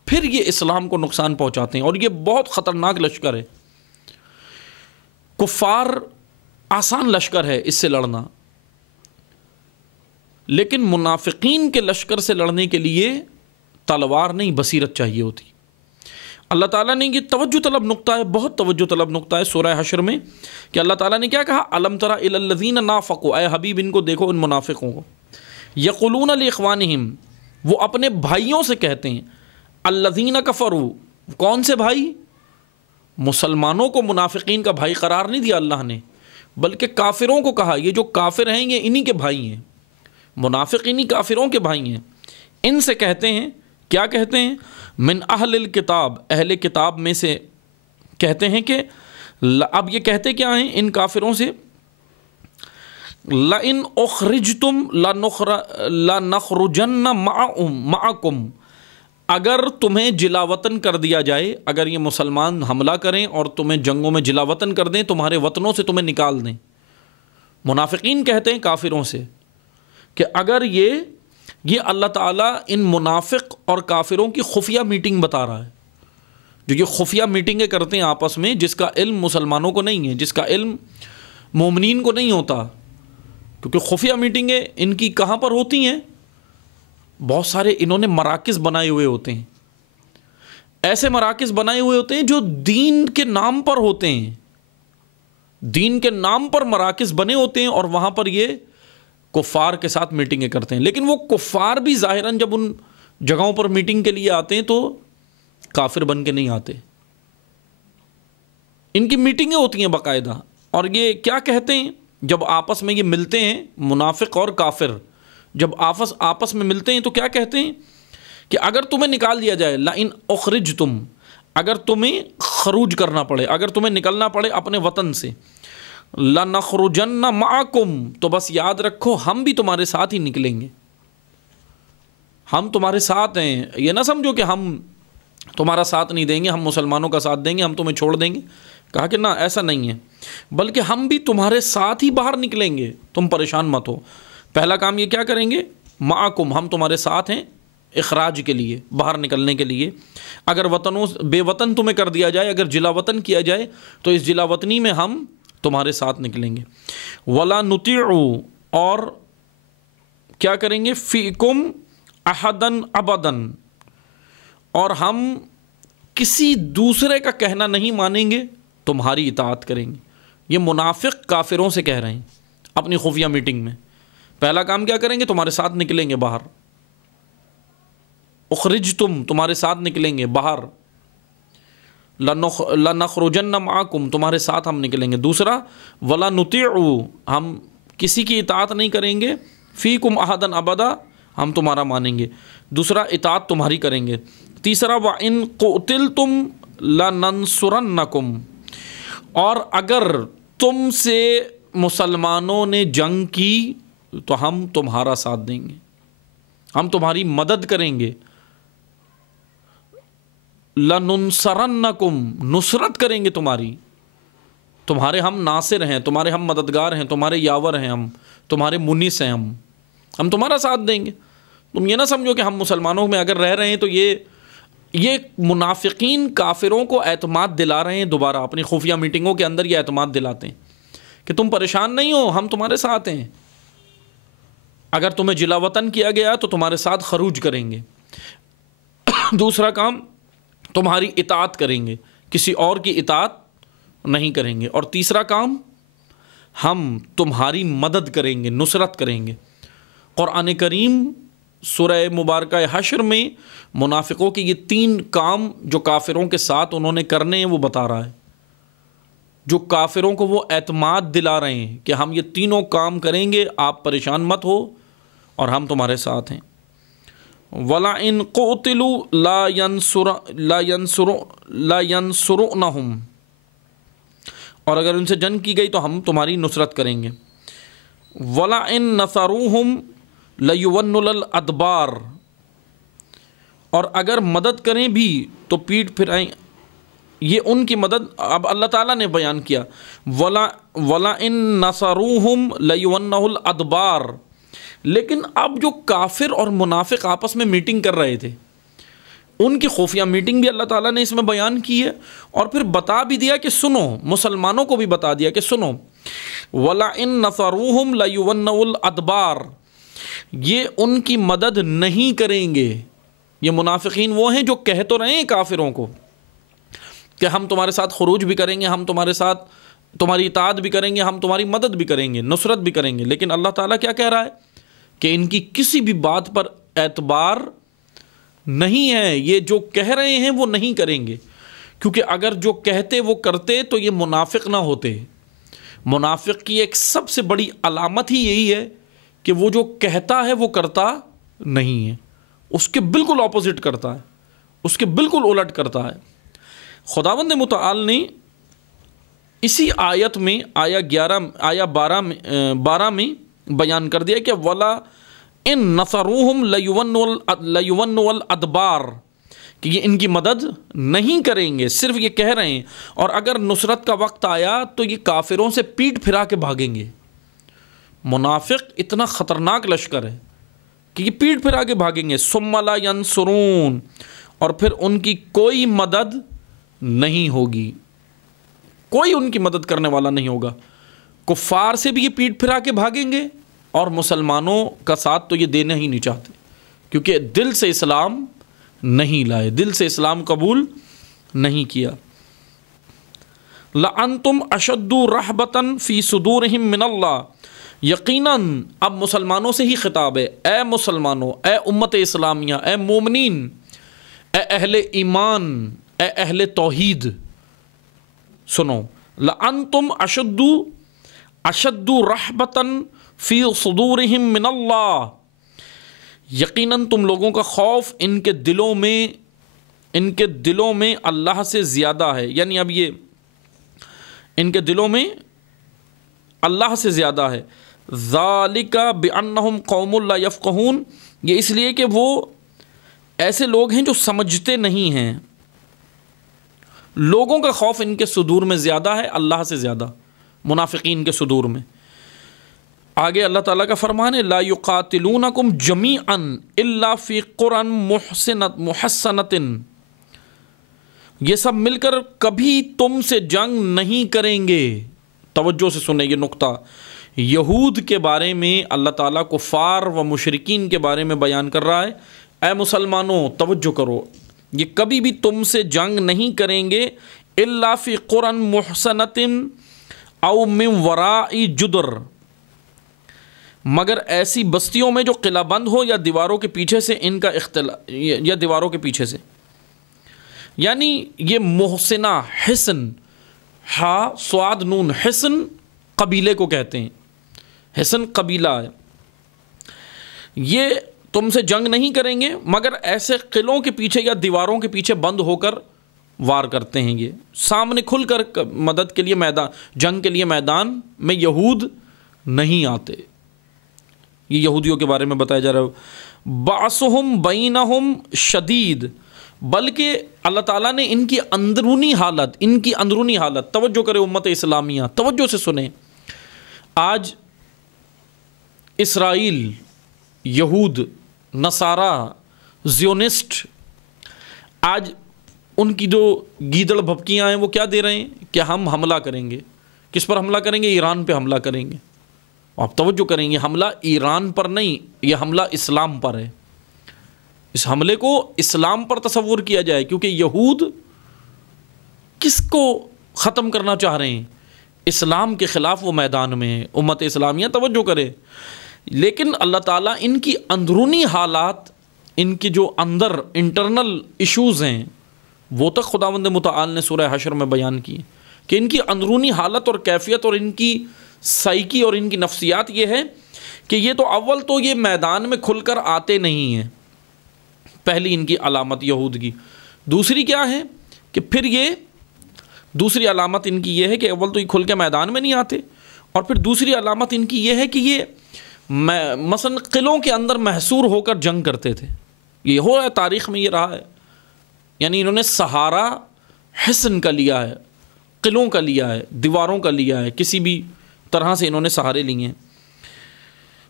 پھر یہ اسلام کو نقصان پہنچاتے ہیں، اور یہ بہت خطرناک لشکر ہے۔ کفار آسان لشکر ہے اس سے لڑنا، لیکن منافقین کے لشکر سے لڑنے کے لیے تلوار نہیں، بصیرت چاہیے ہوتی۔ اللہ تعالیٰ نے یہ توجہ طلب نقطہ ہے، بہت توجہ طلب نقطہ ہے سورہ حشر میں، کہ اللہ تعالیٰ نے کیا کہا، الم تر الی الذین نافقوا، اے حبیب ان کو دیکھو، ان منافقوں کو، یقولون لاخوانہم، وہ اپنے بھائیوں سے کہتے ہیں، الذین کفروا، کون سے بھائی؟ مسلمانوں کو منافقین کا بھائی قرار نہیں دیا اللہ نے، بلکہ کافروں کو کہا، یہ جو کافر ہیں یہ انہی کے بھائی ہیں، منافق انہی کافروں کے بھائی ہیں۔ ان سے کہتے ہیں کیا کہتے ہیں؟ من اہل الکتاب، اہل کتاب میں سے کہتے ہیں کہ اب یہ کہتے کیا ہیں ان کافروں سے؟ لئن اخرجتم لنخرجن معکم، اگر تمہیں جلا وطن کر دیا جائے، اگر یہ مسلمان حملہ کریں اور تمہیں جنگوں میں جلا وطن کر دیں، تمہارے وطنوں سے تمہیں نکال دیں. منافقین کہتے ہیں کافروں سے کہ اگر یہ اللہ تعالیٰ ان منافق اور کافروں کی خفیہ میٹنگ بتا رہا ہے، جو یہ خفیہ میٹنگیں کرتے ہیں آپس میں، جس کا علم مسلمانوں کو نہیں ہے، جس کا علم مومنین کو نہیں ہوتا، کیونکہ خفیہ میٹنگیں ان کی کہاں پر ہوتی ہیں؟ بہت سارے انہوں نے مراکز بنائے ہوئے ہوتے ہیں، ایسے مراکز بنائے ہوئے ہوتے ہیں جو دین کے نام پر ہوتے ہیں، دین کے نام پر مراکز بنے ہوتے ہیں، اور وہاں پر یہ کفار کے ساتھ میٹنگیں کرتے ہیں. لیکن وہ کفار بھی ظاہراً جب ان جگہوں پر میٹنگ کے لیے آتے ہیں تو کافر بن کے نہیں آتے، ان کی میٹنگیں ہوتی ہیں باقاعدہ. اور یہ کیا کہتے ہیں جب آپس میں یہ ملتے ہیں، منافق اور کافر جب آپس میں ملتے ہیں تو کیا کہتے ہیں کہ اگر تمہیں نکال دیا جائے، لئن اخرجتم، اگر تمہیں خروج کرنا پڑے، اگر تمہیں نکلنا پڑے اپنے وطن سے، لنخرجن معکم، تو بس یاد رکھو ہم بھی تمہارے ساتھ ہی نکلیں گے، ہم تمہارے ساتھ ہیں. یہ نہ سمجھو کہ ہم تمہارا ساتھ نہیں دیں گے، ہم مسلمانوں کا ساتھ دیں گے، ہم تمہیں چھوڑ دیں گے. کہا کہ نہ، ایسا نہیں ہے، بلکہ ہم بھی تمہارے ساتھ ہی باہر نکلیں گے، تم پریشان مت ہو. پہلا کام یہ کیا کریں گے؟ معکم، ہم تمہارے ساتھ ہیں اخراج کے لیے، باہر نکلنے کے لیے. اگر بے وطن تمہیں کر دیا جائے، اگر جلا وطن کیا جائے تو اس جلا وطنی میں ہم تمہارے ساتھ نکلیں گے. ولا نطیع، اور کیا کریں گے؟ فیکم احدن ابدن، اور ہم کسی دوسرے کا کہنا نہیں مانیں گے، تمہاری اطاعت کریں گے. یہ منافق کافروں سے کہہ رہے ہیں اپنی خفیہ میٹنگ میں. پہلا کام کیا کریں گے؟ تمہارے ساتھ نکلیں گے باہر. اخرجتم، تمہارے ساتھ نکلیں گے باہر. لنخرجن معکم، تمہارے ساتھ ہم نکلیں گے. دوسرا، ولا نطیع، ہم کسی کی اطاعت نہیں کریں گے. فیکم احدن ابدا، ہم تمہارا مانیں گے. دوسرا، اطاعت تمہاری کریں گے. تیسرا، وَإِن قُتِلْتُمْ لَنَنصُرَنَّكُمْ، اور اگر تم سے مسلمانوں نے جنگ کی تو ہم تمہارا ساتھ دیں گے، ہم تمہاری مدد کریں گے. لَنُنصَرَنَّكُمْ، نصرت کریں گے تمہاری، تمہارے ہم ناصر ہیں، تمہارے ہم مددگار ہیں، تمہارے یاور ہیں، ہم تمہارے منیس ہیں، ہم تمہارا ساتھ دیں گے. تم یہ نہ سمجھو کہ ہم مسلمانوں میں اگر رہ رہے ہیں تو یہ منافقین کافروں کو اعتماد دلا رہے ہیں. دوبارہ اپنی خفیہ میٹنگوں کے اندر یہ اعتماد دلاتے ہیں کہ تم پریشان نہیں ہو، ہم تمہارے ساتھ ہیں. اگر تمہیں جلا وطن کیا گیا تو تمہارے ساتھ خروج کریں گے. دوسرا کام، تمہاری اطاعت کریں گے، کسی اور کی اطاعت نہیں کریں گے. اور تیسرا کام، ہم تمہاری مدد کریں گے، نصرت کریں گے. قرآن کریم سورہ مبارکہ حشر میں منافقوں کی یہ 3 کام جو کافروں کے ساتھ انہوں نے کرنے ہیں وہ بتا رہا ہے. جو کافروں کو وہ اعتماد دلا رہے ہیں کہ ہم یہ تینوں کام کریں گے، آپ پریشان مت ہو اور ہم تمہارے ساتھ ہیں. وَلَئِن قُتِلُوا لَا يَنصُرُونَهُمْ، اور اگر ان سے جنگ کی گئی تو ہم تمہاری نصرت کریں گے. وَلَئِن نَصَرُوهُمْ لَيُوَلُّنَّ الْأَدْبَارَ، اور اگر مدد کریں بھی تو پیٹھ پھرائیں. یہ ان کی مدد اب اللہ تعالیٰ نے بیان کیا. وَلَئِن نَصَرُوهُمْ لَيُوَلُّنَّ الْأَدْبَارَ، لیکن اب جو کافر اور منافق آپس میں میٹنگ کر رہے تھے، ان کی خفیہ میٹنگ بھی اللہ تعالیٰ نے اس میں بیان کی ہے، اور پھر بتا بھی دیا کہ سنو، مسلمانوں کو بھی بتا دیا کہ سنو. وَلَئِن نَصَرُوهُمْ لَيُوَلُّنَّ الْأَدْبَارَ، یہ ان کی مدد نہیں کریں گے. یہ منافقین وہ ہیں جو کہہ تو رہے ہیں کافروں کو کہ ہم تمہارے ساتھ خروج بھی کریں گے، ہم تمہارے ساتھ تمہاری اطاعت بھی کریں گے، ہم تمہاری مدد بھی کریں گے، نصرت بھی کریں گے. لیکن اللہ تعالیٰ کیا کہہ رہا ہے کہ ان کی کسی بھی بات پر اعتبار نہیں ہے. یہ جو کہہ رہے ہیں وہ نہیں کریں گے، کیونکہ اگر جو کہتے وہ کرتے تو یہ منافق نہ ہوتے. منافق کی ایک سب سے بڑی علامت ہی یہی ہے کہ وہ جو کہتا ہے وہ کرتا نہیں ہے. اس کے بالکل اپوزٹ کرتا ہے، اس کے بالکل الٹ کرتا ہے۔ خداوند متعال نے اسی آیت میں آیا 12 میں بیان کر دیا کہ وَلَا إِن نَصَرُوهُمْ لَيُوَنُّوا الْأَدْبَارَ، کہ یہ ان کی مدد نہیں کریں گے، صرف یہ کہہ رہے ہیں، اور اگر نصرت کا وقت آیا تو یہ کافروں سے پیٹ پھرا کے بھاگیں گے۔ منافق اتنا خطرناک لشکر ہے کہ یہ پیٹ پھرا کے بھاگیں گے۔ ثُمَّ لَا يَنصُرُونَ، اور پھر ان کی کوئی مدد نہیں ہوگی، کوئی ان کی مدد کرنے والا نہیں ہوگا۔ کفار سے بھی یہ پیٹ پھرا کے بھاگیں گے، اور مسلمانوں کا ساتھ تو یہ دینا ہی نہیں چاہتے، کیونکہ دل سے اسلام نہیں لائے، دل سے اسلام قبول نہیں کیا۔ لَأَنْتُمْ أَشَدُّ رَحْبَةً فِي صُدُورِهِمْ مِنَ اللَّهِ، یقیناً اب مسلمانوں سے ہی خطاب ہے، اے مسلمانوں، اے امت اسلامیہ، اے مومنین، اے اہل ایمان، اے اہل توحید، سنو، لَأَنْتُمْ أَشَدُّ رَحْبَةً فِي صُدُورِهِمْ مِنَ اللَّهِ، یقیناً تم لوگوں کا خوف ان کے دلوں میں اللہ سے زیادہ ہے، یعنی اب یہ ان کے دلوں میں اللہ سے زیادہ ہے۔ ذَلِكَ بِأَنَّهُمْ قَوْمٌ لَا يَفْقَهُونَ، یہ اس لیے کہ وہ ایسے لوگ ہیں جو سمجھتے نہیں ہیں۔ لوگوں کا خوف ان کے صدور میں زیادہ ہے اللہ سے زیادہ، منافقین کے صدور میں۔ آگے اللہ تعالیٰ کا فرمان ہے، لا يقاتلونکم جمیعا الا فی قرى محصنۃ، یہ سب مل کر کبھی تم سے جنگ نہیں کریں گے۔ توجہ سے سنیں یہ نقطہ، یہود کے بارے میں اللہ تعالیٰ کفار و مشرکین کے بارے میں بیان کر رہا ہے۔ اے مسلمانوں توجہ کرو، یہ کبھی بھی تم سے جنگ نہیں کریں گے، الا فی قرى محصنۃ او من وراء جدر، مگر ایسی بستیوں میں جو قلعہ بند ہو یا دیواروں کے پیچھے سے ان کا یا دیواروں کے پیچھے سے، یعنی یہ محسنہ، حسن، ہا صاد نون، حسن قبیلے کو کہتے ہیں، حسن قبیلہ ہے، یہ تم سے جنگ نہیں کریں گے مگر ایسے قلعوں کے پیچھے یا دیواروں کے پیچھے بند ہو کر وار کرتے ہیں، یہ سامنے کھل کر مدد کے لیے جنگ کے لیے میدان میں یہود نہیں آتے۔ یہ یہودیوں کے بارے میں بتایا جا رہا ہے۔ بعثہم بینہم شدید، بلکہ اللہ تعالیٰ نے ان کی اندرونی حالت، توجہ کرے امت اسلامیہ، توجہ سے سنیں، آج اسرائیل، یہود، نصارہ، زیونسٹ، آج ان کی جو گیدڑ بھپکیاں ہیں وہ کیا دے رہے ہیں کہ ہم حملہ کریں گے۔ کس پر حملہ کریں گے؟ ایران پہ حملہ کریں گے۔ آپ توجہ کریں، یہ حملہ ایران پر نہیں، یہ حملہ اسلام پر ہے۔ اس حملے کو اسلام پر تصور کیا جائے، کیونکہ یہود کس کو ختم کرنا چاہ رہے ہیں؟ اسلام کے خلاف وہ میدان میں ہے۔ امت اسلامیہ توجہ کرے، لیکن اللہ تعالیٰ ان کی اندرونی حالات، ان کی جو اندر انٹرنل ایشوز ہیں وہ تک خداوند متعال نے سورہ حشر میں بیان کی کہ ان کی اندرونی حالت اور کیفیت اور ان کی سائیکی اور ان کی نفسیات یہ ہے کہ یہ تو اول تو یہ میدان میں کھل کر آتے نہیں ہیں، پہلی ان کی علامت یہود کی۔ دوسری کیا ہے کہ پھر یہ دوسری علامت ان کی یہ ہے کہ اول تو یہ کھل کے میدان میں نہیں آتے، اور پھر دوسری علامت ان کی یہ ہے کہ یہ مثلا قلعوں کے اندر محصور ہو کر جنگ کرتے تھے۔ یہ ہو رہا ہے، تاریخ میں یہ رہا ہے، یعنی انہوں نے سہارا حصن کا لیا ہے، قلعوں کا لیا ہے، دیواروں کا لیا ہے، کسی بھی طرح سے انہوں نے سہارے لیے ہیں۔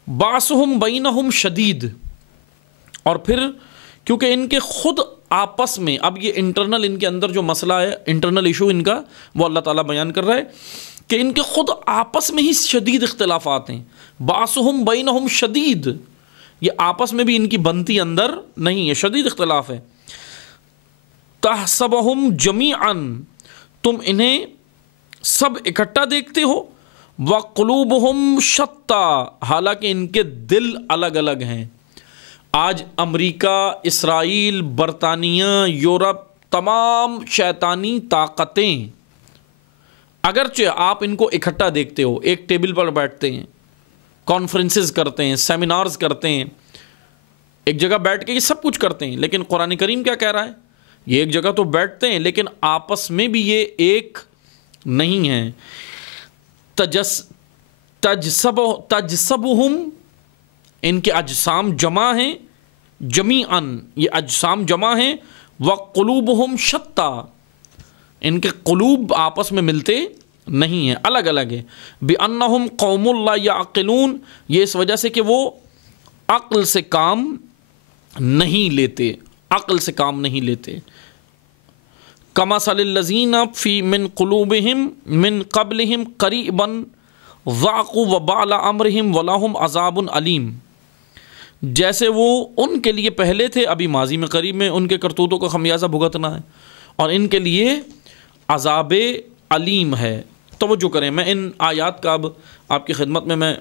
بعثہم بینہم شدید، اور پھر کیونکہ ان کے خود آپس میں اب یہ انٹرنل ان کے اندر جو مسئلہ ہے، انٹرنل ایشو ان کا، وہ اللہ تعالیٰ بیان کر رہا ہے کہ ان کے خود آپس میں ہی شدید اختلافات ہیں۔ بعثہم بینہم شدید، یہ آپس میں بھی ان کی بنتی اندر نہیں ہے، شدید اختلاف ہے۔ تحسبہم جمیعا، تم انہیں سب اکٹھا دیکھتے ہو، وقلوبہم شتیٰ، حالانکہ ان کے دل الگ الگ ہیں۔ آج امریکہ، اسرائیل، برطانیہ، یورپ، تمام شیطانی طاقتیں، اگرچہ آپ ان کو اکٹھا دیکھتے ہو، ایک ٹیبل پر بیٹھتے ہیں، کانفرنسز کرتے ہیں، سیمینارز کرتے ہیں، ایک جگہ بیٹھ کے یہ سب کچھ کرتے ہیں، لیکن قرآن کریم کیا کہہ رہا ہے؟ یہ ایک جگہ تو بیٹھتے ہیں لیکن آپس میں بھی یہ ایک نہیں ہے. تجسبہم، ان کے اجسام جمع ہیں، جمیعاً یہ اجسام جمع ہیں، وقلوبہم شتیٰ، ان کے قلوب آپس میں ملتے نہیں ہیں، الگ الگ ہیں. بِأَنَّهُمْ قَوْمٌ لَا يَعْقِلُونَ، یہ اس وجہ سے کہ وہ عقل سے کام نہیں لیتے، عقل سے کام نہیں لیتے. كَمَثَلِ الَّذِينَ فِي مِن قُلُوبِهِم مِن قَبْلِهِمْ قَرِيبًا ذَاقُوا وَبَالَ أَمْرِهِمْ وَلَهُمْ عَذَابٌ أَلِيمٌ، جیسے وہ ان کے لیے پہلے تھے، ابھی ماضی میں قریب میں ان کے کرتوتوں کا خمیازہ بھگتنا ہے، اور ان کے لیے عذاب علیم ہے. توجہ کریں، میں ان آیات کا اب آپ کی خدمت میں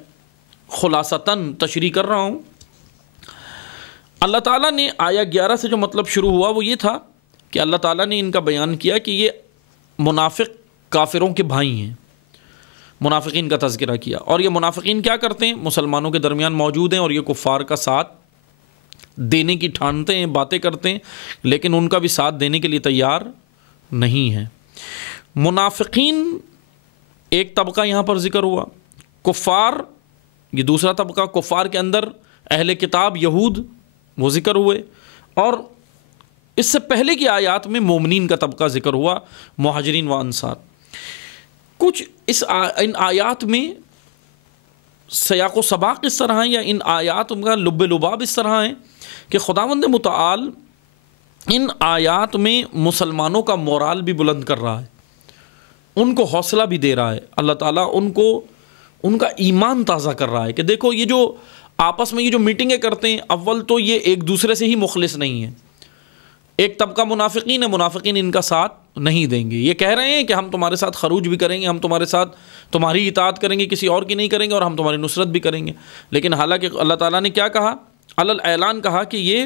خلاصتاً تشریح کر رہا ہوں. اللہ تعالیٰ نے آیا 11 سے جو مطلب شروع ہوا وہ یہ تھا کہ اللہ تعالیٰ نے ان کا بیان کیا کہ یہ منافق کافروں کے بھائی ہیں، منافقین کا تذکرہ کیا. اور یہ منافقین کیا کرتے ہیں؟ مسلمانوں کے درمیان موجود ہیں اور یہ کفار کا ساتھ دینے کی ٹھانتے ہیں، باتیں کرتے ہیں، لیکن ان کا بھی ساتھ دینے کے لیے تیار نہیں ہیں. منافقین ایک طبقہ یہاں پر ذکر ہوا، کفار یہ دوسرا طبقہ. کفار کے اندر اہل کتاب یہود وہ ذکر ہوئے، اور اس سے پہلے کی آیات میں مومنین کا طبقہ ذکر ہوا، مہاجرین و انصار. کچھ ان آیات میں سیاق و سباق اس طرح ہیں، یا ان آیات کا لب لباب اس طرح ہیں کہ خداوند متعال ان آیات میں مسلمانوں کا مورال بھی بلند کر رہا ہے، ان کو حوصلہ بھی دے رہا ہے. اللہ تعالیٰ ان کا ایمان تازہ کر رہا ہے کہ دیکھو یہ جو آپس میں یہ جو میٹنگیں کرتے ہیں، اول تو یہ ایک دوسرے سے ہی مخلص نہیں ہیں. ایک طبقہ منافقین ہے، منافقین ان کا ساتھ نہیں دیں گے. یہ کہہ رہے ہیں کہ ہم تمہارے ساتھ خروج بھی کریں گے، ہم تمہارے ساتھ تمہاری اطاعت کریں گے، کسی اور کی نہیں کریں گے، اور ہم تمہاری نصرت بھی کریں گے. لیکن حالانکہ اللہ تعالیٰ نے کیا کہا؟ علی الاعلان کہا کہ یہ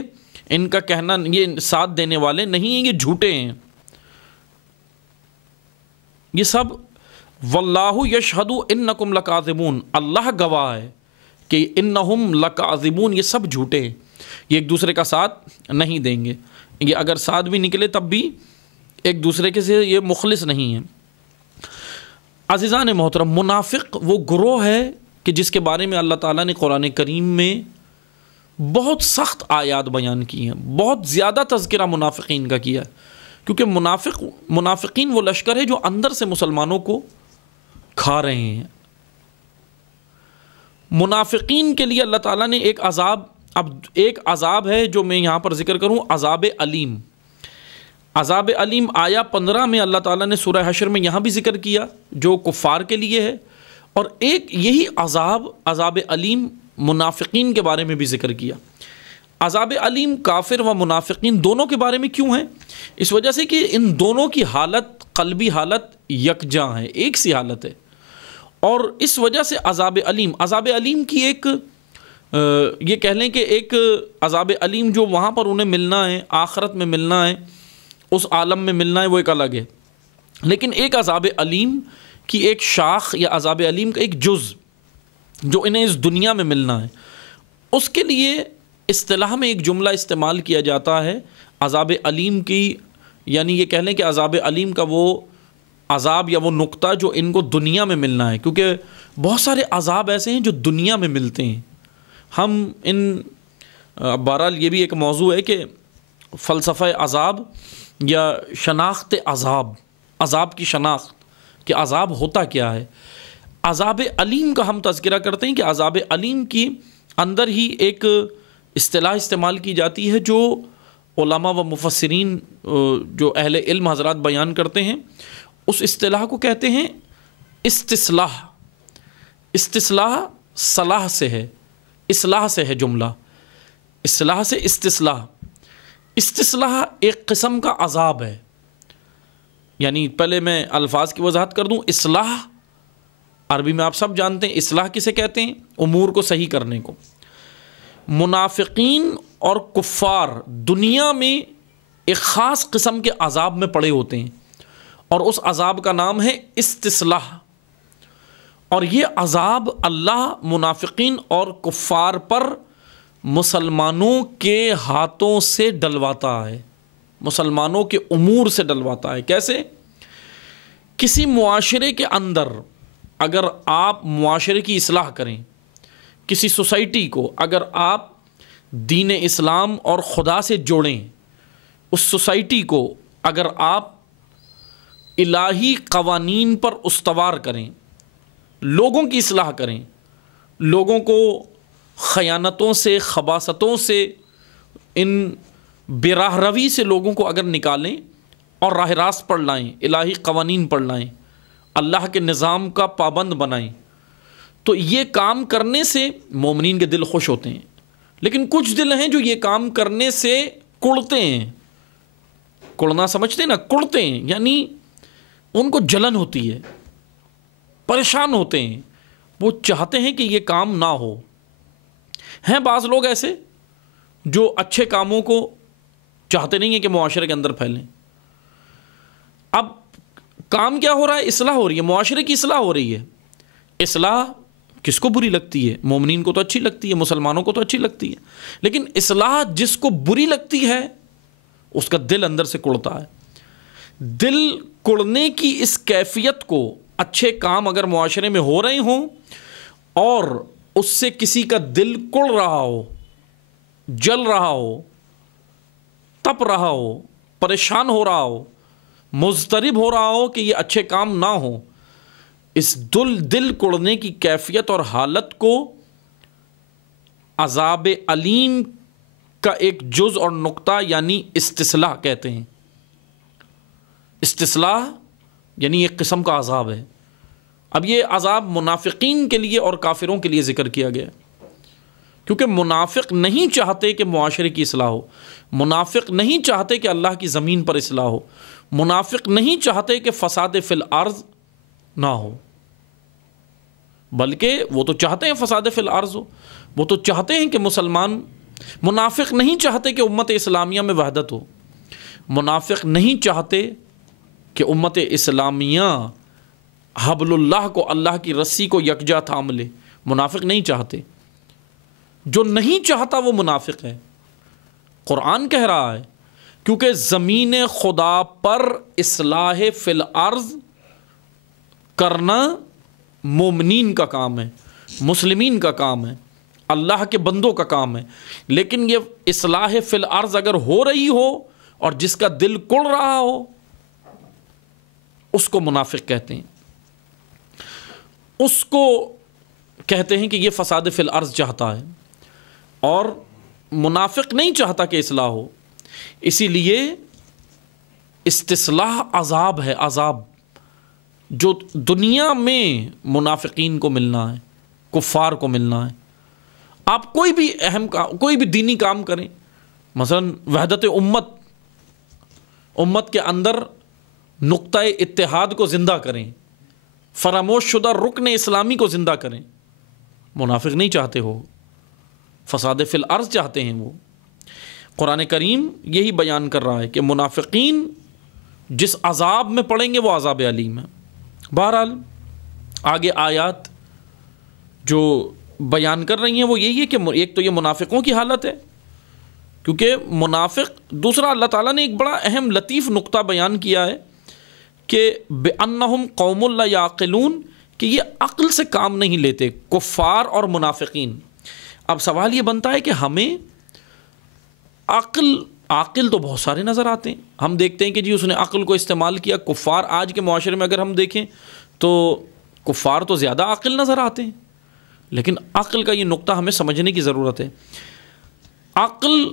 ان کا کہنا، یہ ساتھ دینے والے نہیں ہیں، یہ جھوٹے ہیں. یہ سب واللہ یشہد انکم لکاذبون، اللہ گواہ ہے کہ انہم لکاذبون، یہ سب جھوٹے ہیں، یہ ایک دوسرے کا ساتھ نہیں دیں گے. یہ اگر ساتھ بھی نکلے تب بھی ایک دوسرے کے سے یہ مخلص نہیں ہیں. عزیزان محترم، منافق وہ گروہ ہے کہ جس کے بارے میں اللہ تعالیٰ نے قرآن کریم میں بہت سخت آیات بیان کی ہیں، بہت زیادہ تذکرہ منافقین کا کیا ہے، کیونکہ منافقین وہ لشکر ہے جو اندر سے مسلمانوں کو کھا رہے ہیں. منافقین کے لیے اللہ تعالیٰ نے ایک عذاب ہے جو میں یہاں پر ذکر کروں، عذاب علیم. عذاب علیم آیا 15 میں اللہ تعالیٰ نے سورہ حشر میں یہاں بھی ذکر کیا جو کفار کے لیے ہے، اور ایک یہی عذاب علیم منافقین کے بارے میں بھی ذکر کیا. عذاب علیم کافر و منافقین دونوں کے بارے میں کیوں ہے؟ اس وجہ سے کہ ان دونوں کی حالت، قلبی حالت یکجاں ہے، ایک سی حالت ہے. اور اس وجہ سے عذاب علیم کی ایک یہ کہہ لیں کہ ایک عذاب علیم جو وہاں پر انہیں ملنا ہے، آخرت میں ملنا ہے، اس عالم میں ملنا ہے، وہ ایک الگ ہے. لیکن ایک عذاب علیم کی ایک شاخ یا عذاب علیم کا ایک جز جو انہیں اس دنیا میں ملنا ہے، اس کے لیے اصطلاح میں ایک جملہ استعمال کیا جاتا ہے عذاب علیم کی، یعنی یہ کہہ لیں کہ عذاب علیم کا وہ عذاب یا وہ نقطہ جو ان کو دنیا میں ملنا ہے، کیونکہ بہت سارے عذاب ایسے ہیں جو دنیا میں ملتے ہیں. ہم بہرحال یہ بھی ایک موضوع ہے کہ فلسفہ عذاب یا شناخت عذاب کی شناخت کہ عذاب ہوتا کیا ہے. عذاب علیم کا ہم تذکرہ کرتے ہیں کہ عذاب علیم کی اندر ہی ایک اصطلاح استعمال کی جاتی ہے جو علماء و مفسرین جو اہل علم حضرات بیان کرتے ہیں. اس اصطلاح کو کہتے ہیں استصلاح. استصلاح صلاح سے ہے، اصلاح سے ہے جملہ، اصلاح سے استصلاح. استصلاح ایک قسم کا عذاب ہے. یعنی پہلے میں الفاظ کی وضاحت کر دوں. اصلاح عربی میں آپ سب جانتے ہیں، اصلاح کسے کہتے ہیں؟ امور کو صحیح کرنے کو. منافقین اور کفار دنیا میں ایک خاص قسم کے عذاب میں پڑے ہوتے ہیں، اور اس عذاب کا نام ہے استصلاح. اور یہ عذاب اللہ منافقین اور کفار پر مسلمانوں کے ہاتھوں سے ڈلواتا ہے، مسلمانوں کے امور سے ڈلواتا ہے۔ کیسے؟ کسی معاشرے کے اندر اگر آپ معاشرے کی اصلاح کریں، کسی سوسائٹی کو اگر آپ دین اسلام اور خدا سے جوڑیں، اس سوسائٹی کو اگر آپ الہی قوانین پر استوار کریں، لوگوں کی اصلاح کریں، لوگوں کو خیانتوں سے، خباثتوں سے، ان بے راہ روی سے لوگوں کو اگر نکالیں اور راہ راست پر لائیں، الہی قوانین پر لائیں، اللہ کے نظام کا پابند بنائیں، تو یہ کام کرنے سے مومنین کے دل خوش ہوتے ہیں۔ لیکن کچھ دل ہیں جو یہ کام کرنے سے کڑتے ہیں، کڑنا سمجھتے ہیں نا، کڑتے ہیں، یعنی ان کو جلن ہوتی ہے، پریشان ہوتے ہیں، وہ چاہتے ہیں کہ یہ کام نہ ہو۔ ہیں بعض لوگ ایسے جو اچھے کاموں کو چاہتے نہیں ہیں کہ معاشرے کے اندر پھیلیں۔ اب کام کیا ہو رہا ہے؟ اصلاح ہو رہی ہے، معاشرے کی اصلاح ہو رہی ہے۔ اصلاح کس کو بری لگتی ہے؟ مومنین کو تو اچھی لگتی ہے، مسلمانوں کو تو اچھی لگتی ہے، لیکن اصلاح جس کو بری لگتی ہے اس کا دل اندر سے کڑتا ہے۔ دل کڑنے کی اس کیفیت کو، اچھے کام اگر معاشرے میں ہو رہے ہوں اور اس سے کسی کا دل کڑ رہا ہو، جل رہا ہو، تپ رہا ہو، پریشان ہو رہا ہو، مضطرب ہو رہا ہو کہ یہ اچھے کام نہ ہوں، اس دل کڑنے کی کیفیت اور حالت کو عذاب علیم کا ایک جز اور نقطہ یعنی استصلاح کہتے ہیں۔ استصلاح یعنی ایک قسم کا عذاب ہے۔ اب یہ عذاب منافقین کے لیے اور کافروں کے لیے ذکر کیا گیا، کیونکہ منافق نہیں چاہتے کہ معاشرے کی اصلاح ہو، منافق نہیں چاہتے کہ اللہ کی زمین پر اصلاح ہو، منافق نہیں چاہتے کہ فساد فی الارض نہ ہو، بلکہ وہ تو چاہتے ہیں فساد فی الارض ہو، وہ تو چاہتے ہیں کہ مسلمان، منافق نہیں چاہتے کہ امت اسلامیہ میں وحدت ہو، منافق نہیں چاہتے کہ امت اسلامیہ حبل اللہ کو، اللہ کی رسی کو یکجا تھام لے، منافق نہیں چاہتے۔ جو نہیں چاہتا وہ منافق ہے۔ قرآن کہہ رہا ہے کیونکہ زمین خدا پر اصلاح فی الارض کرنا مومنین کا کام ہے، مسلمین کا کام ہے، اللہ کے بندوں کا کام ہے، لیکن یہ اصلاح فی الارض اگر ہو رہی ہو اور جس کا دل کڑ رہا ہو اس کو منافق کہتے ہیں، اس کو کہتے ہیں کہ یہ فساد فی الارض چاہتا ہے، اور منافق نہیں چاہتا کہ اصلاح ہو۔ اسی لیے استصلاح عذاب ہے، عذاب جو دنیا میں منافقین کو ملنا ہے، کفار کو ملنا ہے۔ آپ کوئی بھی اہم کام، کوئی بھی دینی کام کریں، مثلا وحدت امت کے اندر نقطہ اتحاد کو زندہ کریں، فراموش شدہ رکن اسلامی کو زندہ کریں، منافق نہیں چاہتے ہو، فساد فی الارض چاہتے ہیں وہ۔ قرآن کریم یہی بیان کر رہا ہے کہ منافقین جس عذاب میں پڑیں گے وہ عذاب علیم ہے۔ بہرحال آگے آیات جو بیان کر رہی ہیں وہ یہی ہے کہ ایک تو یہ منافقوں کی حالت ہے، کیونکہ منافق، دوسرا اللہ تعالیٰ نے ایک بڑا اہم لطیف نقطہ بیان کیا ہے کہ بِأَنَّهُمْ قَوْمٌ لَا يَعْقِلُونَ، کہ یہ عقل سے کام نہیں لیتے، کفار اور منافقین۔ اب سوال یہ بنتا ہے کہ ہمیں عاقل تو بہت سارے نظر آتے ہیں، ہم دیکھتے ہیں کہ جی اس نے عقل کو استعمال کیا۔ کفار آج کے معاشرے میں اگر ہم دیکھیں تو کفار تو زیادہ عاقل نظر آتے ہیں، لیکن عقل کا یہ نقطہ ہمیں سمجھنے کی ضرورت ہے۔ عقل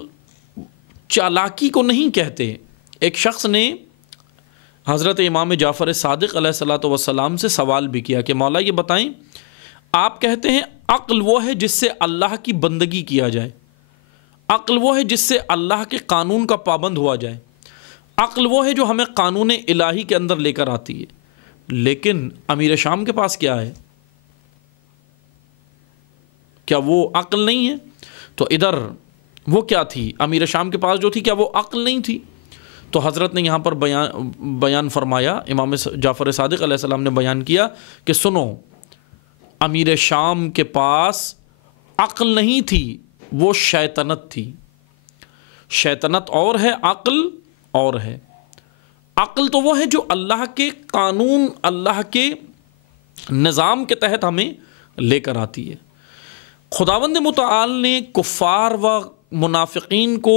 چالاکی کو نہیں کہتے۔ ایک شخص نے حضرت امام جعفر صادق علیہ الصلوۃ والسلام سے سوال بھی کیا کہ مولا یہ بتائیں، آپ کہتے ہیں عقل وہ ہے جس سے اللہ کی بندگی کیا جائے، عقل وہ ہے جس سے اللہ کے قانون کا پابند ہوا جائے، عقل وہ ہے جو ہمیں قانون الہی کے اندر لے کر آتی ہے، لیکن امیر شام کے پاس کیا ہے؟ کیا وہ عقل نہیں ہے؟ تو ادھر وہ کیا تھی؟ امیر شام کے پاس جو تھی کیا وہ عقل نہیں تھی؟ تو حضرت نے یہاں پر بیان فرمایا، امام جعفر صادق علیہ السلام نے بیان کیا کہ سنو، امیر شام کے پاس عقل نہیں تھی، وہ شیطنت تھی. شیطنت اور ہے، عقل اور ہے. عقل تو وہ ہے جو اللہ کے قانون، اللہ کے نظام کے تحت ہمیں لے کر آتی ہے. خداوند متعال نے کفار و منافقین کو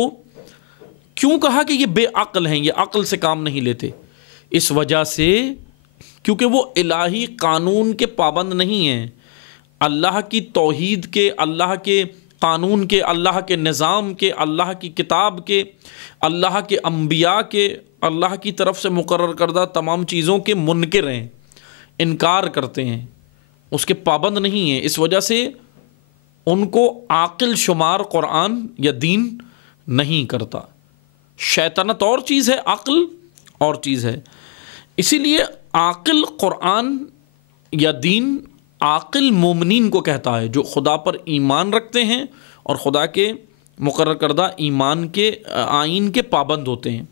کیوں کہا کہ یہ بے عقل ہیں، یہ عقل سے کام نہیں لیتے؟ اس وجہ سے کیونکہ وہ الہی قانون کے پابند نہیں ہیں، اللہ کی توحید کے، اللہ کے قانون کے، اللہ کے نظام کے، اللہ کی کتاب کے، اللہ کے انبیاء کے، اللہ کی طرف سے مقرر کردہ تمام چیزوں کے منکر ہیں، انکار کرتے ہیں، اس کے پابند نہیں ہیں. اس وجہ سے ان کو عاقل شمار قرآن یا دین نہیں کرتا. شیطنت اور چیز ہے، عقل اور چیز ہے. اسی لیے عاقل قرآن یا دین عاقل مومنین کو کہتا ہے، جو خدا پر ایمان رکھتے ہیں اور خدا کے مقرر کردہ ایمان کے آئین کے پابند ہوتے ہیں.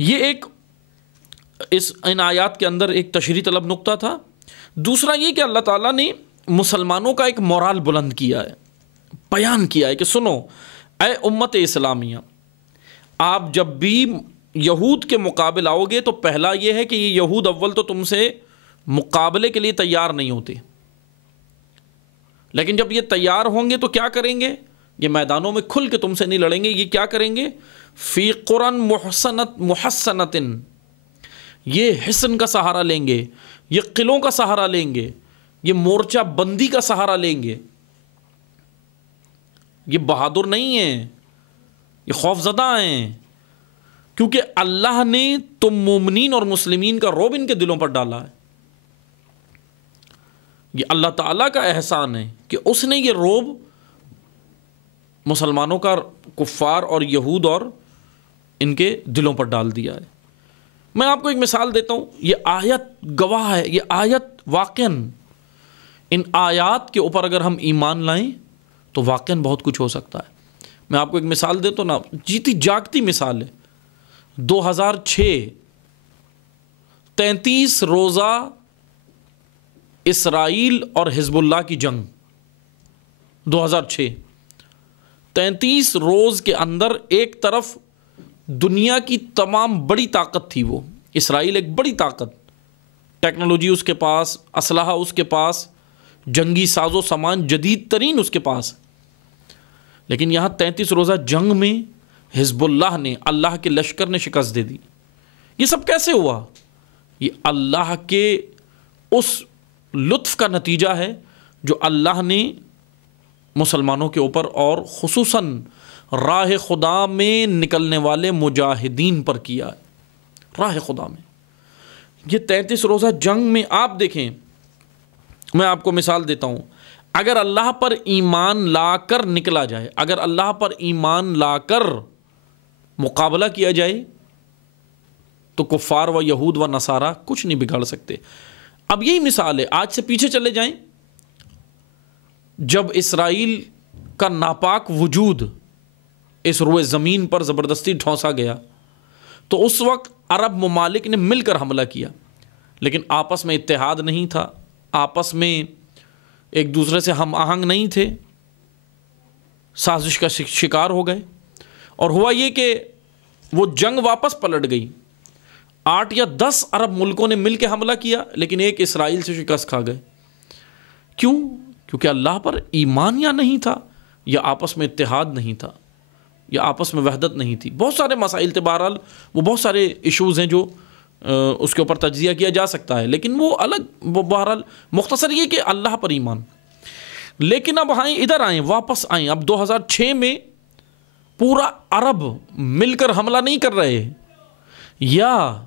یہ ایک ان آیات کے اندر ایک تشریح طلب نقطہ تھا. دوسرا یہ کہ اللہ تعالیٰ نے مسلمانوں کا ایک مورال بلند کیا ہے، بیان کیا ہے کہ سنو اے امت اسلامیہ، آپ جب بھی یہود کے مقابل آؤ گے تو پہلا یہ ہے کہ یہ یہود اول تو تم سے مقابلے کے لیے تیار نہیں ہوتے، لیکن جب یہ تیار ہوں گے تو کیا کریں گے؟ یہ میدانوں میں کھل کے تم سے نہیں لڑیں گے. یہ کیا کریں گے؟ فی قرن محسنت، یہ حسن کا سہارا لیں گے، یہ قلعوں کا سہارا لیں گے، یہ مورچہ بندی کا سہارا لیں گے. یہ بہادر نہیں ہیں، یہ خوف زدہ ہیں، کیونکہ اللہ نے تم مومنین اور مسلمین کا رعب ان کے دلوں پر ڈالا ہے. یہ اللہ تعالیٰ کا احسان ہے کہ اس نے یہ رعب مسلمانوں کا کفار اور یہود اور ان کے دلوں پر ڈال دیا ہے. میں آپ کو ایک مثال دیتا ہوں، یہ آیت گواہ ہے، یہ آیت واقعاً، ان آیات کے اوپر اگر ہم ایمان لائیں تو واقعاً بہت کچھ ہو سکتا ہے. میں آپ کو ایک مثال دیتا ہوں نا، جیتی جاگتی مثال ہے. 2006 33 روزہ اسرائیل اور حزب اللہ کی جنگ. 2006 33 روز کے اندر ایک طرف دنیا کی تمام بڑی طاقت تھی، وہ اسرائیل ایک بڑی طاقت، ٹیکنالوجی اس کے پاس، اسلحہ اس کے پاس، جنگی ساز و سامان جدید ترین اس کے پاس. لیکن یہاں 33 روزہ جنگ میں حزب اللہ نے، اللہ کے لشکر نے شکست دے دی. یہ سب کیسے ہوا؟ یہ اللہ کے اس لطف کا نتیجہ ہے جو اللہ نے مسلمانوں کے اوپر اور خصوصاً راہ خدا میں نکلنے والے مجاہدین پر کیا ہے. راہ خدا میں یہ 33 روزہ جنگ میں آپ دیکھیں، میں آپ کو مثال دیتا ہوں، اگر اللہ پر ایمان لا کر نکلا جائے، اگر اللہ پر ایمان لا کر مقابلہ کیا جائے تو کفار و یہود و نصارہ کچھ نہیں بگاڑ سکتے. اب یہی مثال ہے، آج سے پیچھے چلے جائیں، جب اسرائیل کا ناپاک وجود اس روئے زمین پر زبردستی ٹھونسا گیا تو اس وقت عرب ممالک نے مل کر حملہ کیا، لیکن آپس میں اتحاد نہیں تھا، آپس میں ایک دوسرے سے ہم آہنگ نہیں تھے، سازش کا شکار ہو گئے. اور ہوا یہ کہ وہ جنگ واپس پلٹ گئی. 8 یا 10 عرب ملکوں نے مل کے حملہ کیا، لیکن ایک اسرائیل سے شکست کھا گئے. کیوں؟ کیونکہ اللہ پر ایمان یا نہیں تھا، یا آپس میں اتحاد نہیں تھا، یا آپس میں وحدت نہیں تھی. بہت سارے مسائل تھے، بہرحال وہ بہت سارے ایشوز ہیں جو اس کے اوپر تجزیہ کیا جا سکتا ہے، لیکن وہ الگ، وہ بہرحال مختصر یہ کہ اللہ پر ایمان. لیکن اب ادھر آئیں، واپس آئیں. اب 2006 میں پورا عرب مل کر حملہ نہیں کر رہے، یا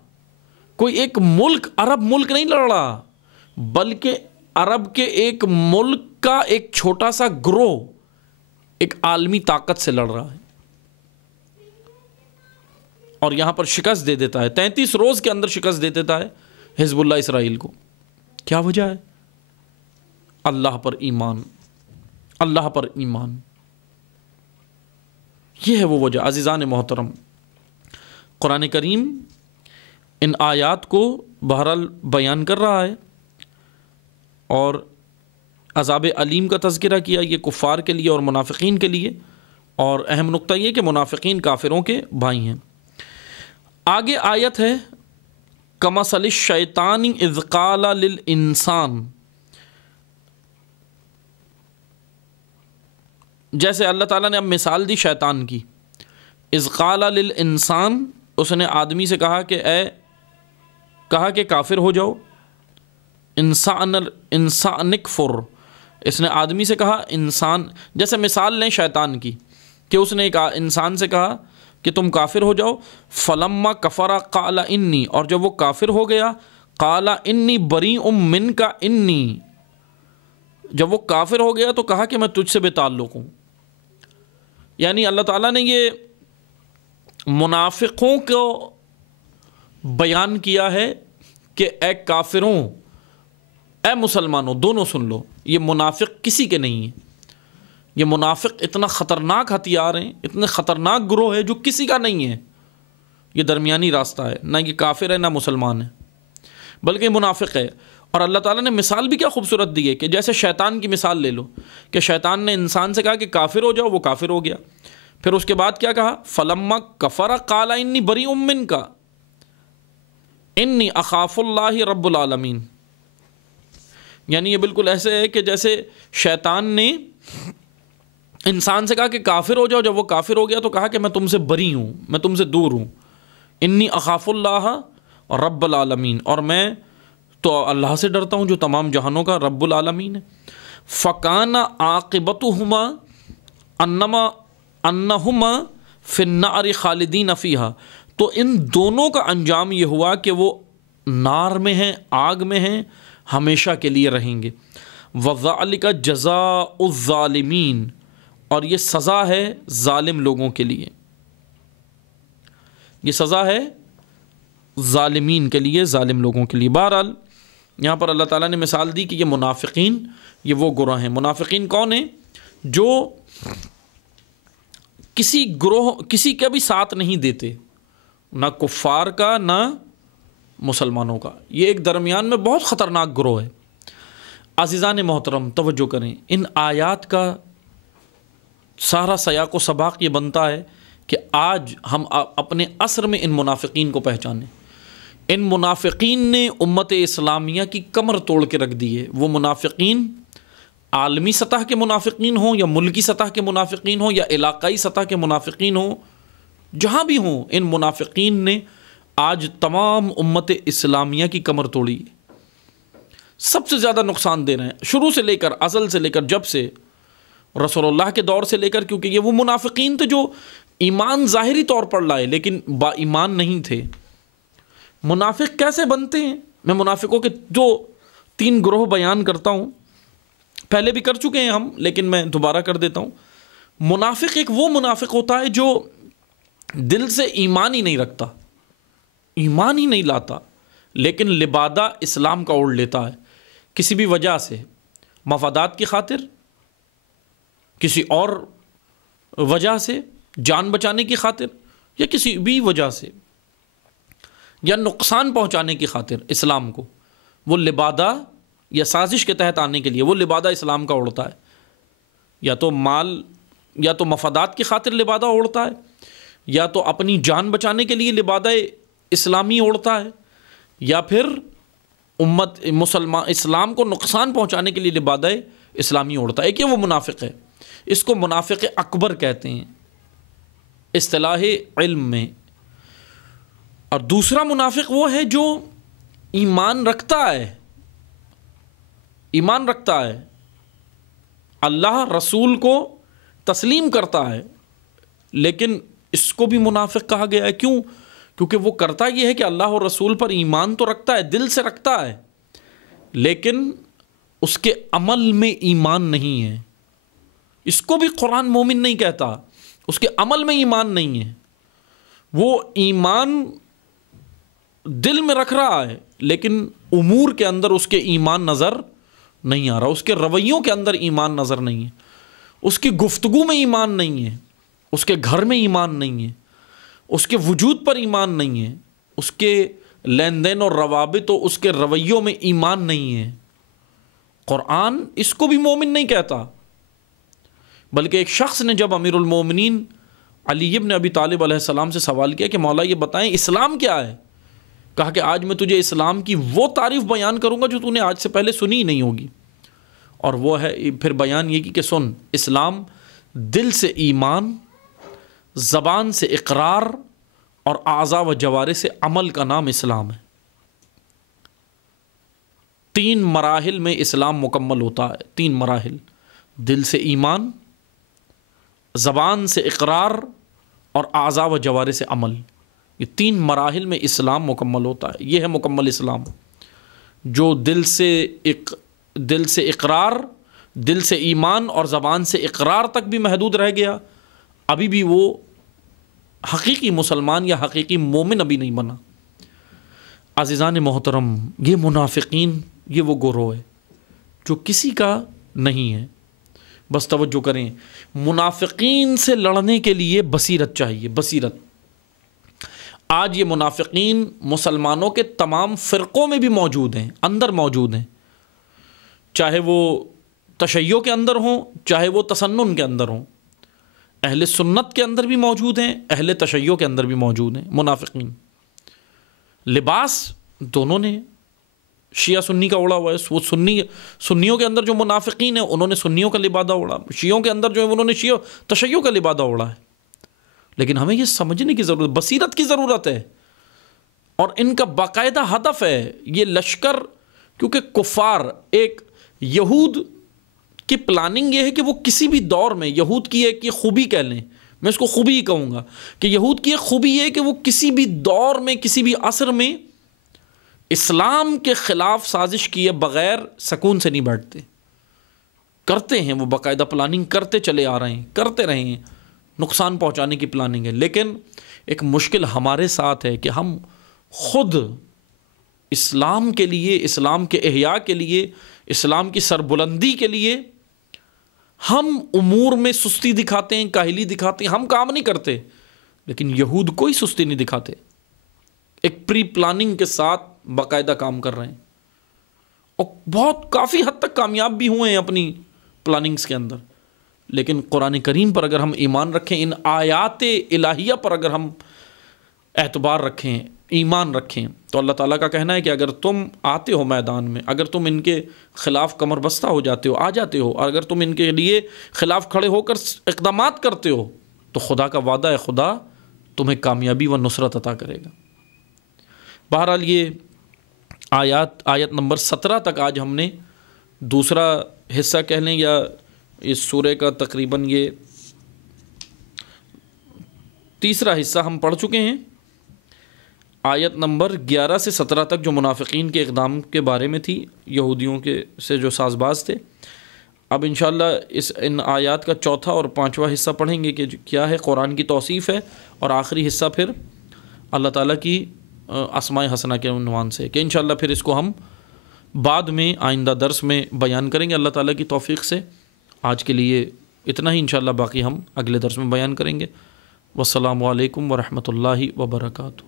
کوئی ایک ملک، عرب ملک نہیں لڑ رہا، بلکہ عرب کے ایک ملک کا ایک چھوٹا سا گروہ ایک عالمی طاقت سے لڑ رہا ہے اور یہاں پر شکست دے دیتا ہے. 33 روز کے اندر شکست دے دیتا ہے حزب اللہ اسرائیل کو. کیا وجہ ہے؟ اللہ پر ایمان، اللہ پر ایمان. یہ ہے وہ وجہ. عزیزان محترم، قرآن کریم ان آیات کو بہرحال بیان کر رہا ہے، اور عذاب علیم کا تذکرہ کیا، یہ کفار کے لیے اور منافقین کے لیے، اور اہم نقطہ یہ کہ منافقین کافروں کے بھائی ہیں۔ آگے آیت ہے کمثل الشیطان اذ قال للانسان، جیسے اللہ تعالیٰ نے اب مثال دی شیطان کی، اذ قال للانسان، اس نے آدمی سے کہا کہ کافر ہو جاؤ، انسان اکفر، اس نے آدمی سے کہا انسان، جیسے مثال لیں شیطان کی کہ اس نے انسان سے کہا کہ تم کافر ہو جاؤ، فلما کفر قال انی، اور جب وہ کافر ہو گیا، قال انی بریء منک انی، جب وہ کافر ہو گیا تو کہا کہ میں تجھ سے بے تعلق ہوں۔ یعنی اللہ تعالیٰ نے یہ منافقوں کو بیان کیا ہے کہ اے کافروں، اے مسلمانوں، دونوں سن لو، یہ منافق کسی کے نہیں ہیں، یہ منافق اتنا خطرناک ہتھیار ہیں، اتنے خطرناک گروہ ہے جو کسی کا نہیں ہے، یہ درمیانی راستہ ہے، نہ یہ کافر ہے نہ مسلمان ہے، بلکہ یہ منافق ہے۔ اور اللہ تعالیٰ نے مثال بھی کیا خوبصورت دی ہے کہ جیسے شیطان کی مثال لے لو کہ شیطان نے انسان سے کہا کہ کافر ہو جاؤ، وہ کافر ہو گیا، پھر اس کے بعد کیا کہا، فلما کفر قال انی بریء منک انی اخاف اللہ رب العالمین۔ یعنی یہ بالکل ایسے ہے کہ جیسے شیطان نے انسان سے کہا کہ کافر ہو جاؤ، جب وہ کافر ہو گیا تو کہا کہ میں تم سے بری ہوں، میں تم سے دور ہوں، انی اخاف اللہ رب العالمین، اور میں تو اللہ سے ڈرتا ہوں جو تمام جہانوں کا رب العالمین ہے۔ فکان عاقبتہما انہما فی النار خالدین فیہا، تو ان دونوں کا انجام یہ ہوا کہ وہ نار میں ہیں، آگ میں ہیں، ہمیشہ کے لیے رہیں گے۔ وذالک جزاء الظالمین، اور یہ سزا ہے ظالم لوگوں کے لیے، یہ سزا ہے ظالمین کے لیے، ظالم لوگوں کے لیے۔ بہرحال یہاں پر اللہ تعالیٰ نے مثال دی کہ یہ منافقین، یہ وہ گروہ ہیں۔ منافقین کون ہیں؟ جو کسی کا بھی ساتھ نہیں دیتے، نہ کفار کا نہ مسلمانوں کا، یہ ایک درمیان میں بہت خطرناک گروہ ہے۔ عزیزان محترم توجہ کریں، ان آیات کا سارا سیاق و سباق یہ بنتا ہے کہ آج ہم اپنے عصر میں ان منافقین کو پہچانیں۔ ان منافقین نے امت اسلامیہ کی کمر توڑ کے رکھ دی ہے۔ وہ منافقین عالمی سطح کے منافقین ہوں یا ملکی سطح کے منافقین ہوں یا علاقائی سطح کے منافقین ہوں، جہاں بھی ہوں، ان منافقین نے آج تمام امت اسلامیہ کی کمر توڑی ہے، سب سے زیادہ نقصان دے رہے ہیں، شروع سے لے کر، ازل سے لے کر، جب سے رسول اللہ کے دور سے لے کر، کیونکہ یہ وہ منافقین تھے جو ایمان ظاہری طور پر لائے لیکن با ایمان نہیں تھے۔ منافق کیسے بنتے ہیں؟ میں منافقوں کے 2-3 گروہ بیان کرتا ہوں، پہلے بھی کر چکے ہیں ہم، لیکن میں دوبارہ کر دیتا ہوں۔ منافق ایک وہ منافق ہوتا ہے جو دل سے ایمان ہی نہیں رکھتا، ایمان ہی نہیں لاتا، لیکن لبادہ اسلام کا اوڑھ لیتا ہے کسی بھی وجہ سے، مفادات کی خاطر، کسی اور وجہ سے، جان بچانے کی خاطر، یا کسی بھی وجہ سے، یا نقصان پہنچانے کی خاطر اسلام کو، وہ لبادہ یا سازش کے تحت آنے کے لیے وہ لبادہ اسلام کا اوڑھتا ہے، یا تو مال یا تو مفادات کی خاطر لبادہ اوڑھتا ہے، یا تو اپنی جان بچانے کے لیے لبادہ اسلامی اوڑھتا ہے، یا پھر امت مسلمان اسلام کو نقصان پہنچانے کے لیے لبادہ اسلامی اوڑھتا ہے۔ ایک یہ وہ منافق ہے، اس کو منافق اکبر کہتے ہیں اصطلاح علم میں۔ اور دوسرا منافق وہ ہے جو ایمان رکھتا ہے، ایمان رکھتا ہے، اللہ رسول کو تسلیم کرتا ہے، لیکن اس کو بھی منافق کہا گیا ہے۔ کیوں؟ کیونکہ وہ کرتا یہ ہے کہ اللہ اور رسول پر ایمان تو رکھتا ہے، دل سے رکھتا ہے، لیکن اس کے عمل میں ایمان نہیں ہے۔ اس کو بھی قرآن مومن نہیں کہتا، اس کے عمل میں ایمان نہیں ہے۔ وہ ایمان دل میں رکھ رہا ہے لیکن امور کے اندر اس کے ایمان نظر نہیں آ رہا، اس کے رویوں کے اندر ایمان نظر نہیں ہے، اس کی گفتگو میں ایمان نہیں ہے، اس کے گھر میں ایمان نہیں ہے، اس کے وجود پر ایمان نہیں ہے، اس کے لین دین اور روابط و اس کے رویوں میں ایمان نہیں ہے۔ قرآن اس کو بھی مومن نہیں کہتا، بلکہ ایک شخص نے جب امیر المومنین علی ابن ابی طالب علیہ السلام سے سوال کیا کہ مولا یہ بتائیں اسلام کیا ہے، کہا کہ آج میں تجھے اسلام کی وہ تعریف بیان کروں گا جو تو نے آج سے پہلے سنی ہی نہیں ہوگی، اور وہ ہے پھر بیان یہ کہ سن، اسلام دل سے ایمان، زبان سے اقرار اور اعضاء و جوارح سے عمل کا نام اسلام ہے۔ 3 مراحل میں اسلام مکمل ہوتا ہے، 3 مراحل، دل سے ایمان، زبان سے اقرار اور اعضاء و جوارح سے عمل، یہ 3 مراحل میں اسلام مکمل ہوتا ہے۔ یہ ہے مکمل اسلام، جو دل سے اقرار، دل سے ایمان اور زبان سے اقرار تک بھی محدود رہ گیا، ابھی بھی وہ حقیقی مسلمان یا حقیقی مومن ابھی نہیں بنا۔ عزیزان محترم، یہ منافقین، یہ وہ گروہ ہے جو کسی کا نہیں ہے۔ بس توجہ کریں، منافقین سے لڑنے کے لیے بصیرت چاہیے، بصیرت۔ آج یہ منافقین مسلمانوں کے تمام فرقوں میں بھی موجود ہیں، اندر موجود ہیں، چاہے وہ تشیع کے اندر ہوں، چاہے وہ تسنن کے اندر ہوں، اہل سنت کے اندر بھی موجود ہیں، اہل تشیع کے اندر بھی موجود ہیں منافقین۔ لباس دونوں نے شیعہ سنی کا اوڑا ہوا ہے، وہ سنیوں کے اندر جو منافقین ہیں انہوں نے سنیوں کا لبادہ اوڑا، شیعوں کے اندر جو ہے انہوں نے تشیع کا لبادہ اوڑا ہے۔ لیکن ہمیں یہ سمجھنے کی ضرورت، بصیرت کی ضرورت ہے، اور ان کا باقاعدہ ہدف ہے یہ لشکر، کیونکہ کفار، ایک یہود کی پلاننگ یہ ہے کہ وہ کسی بھی دور میں، یہود کی ایک یہ خوبی کہہ لیں، میں اس کو خوبی ہی کہوں گا کہ یہود کی ایک خوبی یہ ہے کہ وہ کسی بھی دور میں، کسی بھی عصر میں اسلام کے خلاف سازش کیے بغیر سکون سے نہیں بیٹھتے، کرتے ہیں، وہ باقاعدہ پلاننگ کرتے چلے آ رہے ہیں، کرتے رہے ہیں، نقصان پہنچانے کی پلاننگ ہے۔ لیکن ایک مشکل ہمارے ساتھ ہے کہ ہم خود اسلام کے لیے، اسلام کے احیاء کے لیے، اسلام کی سربلندی کے لیے ہم امور میں سستی دکھاتے ہیں، کاہلی دکھاتے ہیں، ہم کام نہیں کرتے، لیکن یہود کوئی سستی نہیں دکھاتے، ایک پری پلاننگ کے ساتھ باقاعدہ کام کر رہے ہیں، اور بہت کافی حد تک کامیاب بھی ہوئے ہیں اپنی پلاننگز کے اندر۔ لیکن قرآن کریم پر اگر ہم ایمان رکھیں، ان آیات الہیہ پر اگر ہم اعتبار رکھیں، ایمان رکھیں، تو اللہ تعالیٰ کا کہنا ہے کہ اگر تم آتے ہو میدان میں، اگر تم ان کے خلاف کمر بستہ ہو جاتے ہو، آ جاتے ہو، اور اگر تم ان کے لیے خلاف کھڑے ہو کر اقدامات کرتے ہو، تو خدا کا وعدہ ہے، خدا تمہیں کامیابی و نصرت عطا کرے گا۔ بہرحال یہ آیت نمبر 17 تک آج ہم نے دوسرا حصہ کہہ لیں، یا اس سورہ کا تقریباً یہ تیسرا حصہ ہم پڑھ چکے ہیں۔ آیت نمبر 11 سے 17 تک جو منافقین کے اقدام کے بارے میں تھی، یہودیوں کے سے جو ساز باز تھے۔ اب انشاءاللہ ان آیات کا چوتھا اور پانچواں حصہ پڑھیں گے کہ کیا ہے، قرآن کی توصیف ہے، اور آخری حصہ پھر اللہ تعالیٰ کی اسماء حسنہ کے عنوان سے، کہ انشاءاللہ پھر اس کو ہم بعد میں آئندہ درس میں بیان کریں گے اللہ تعالیٰ کی توفیق سے۔ آج کے لیے اتنا ہی، انشاءاللہ باقی ہم اگلے درس میں بیان کریں گے۔ والسلام علیکم ورحمۃ اللہ وبرکاتہ۔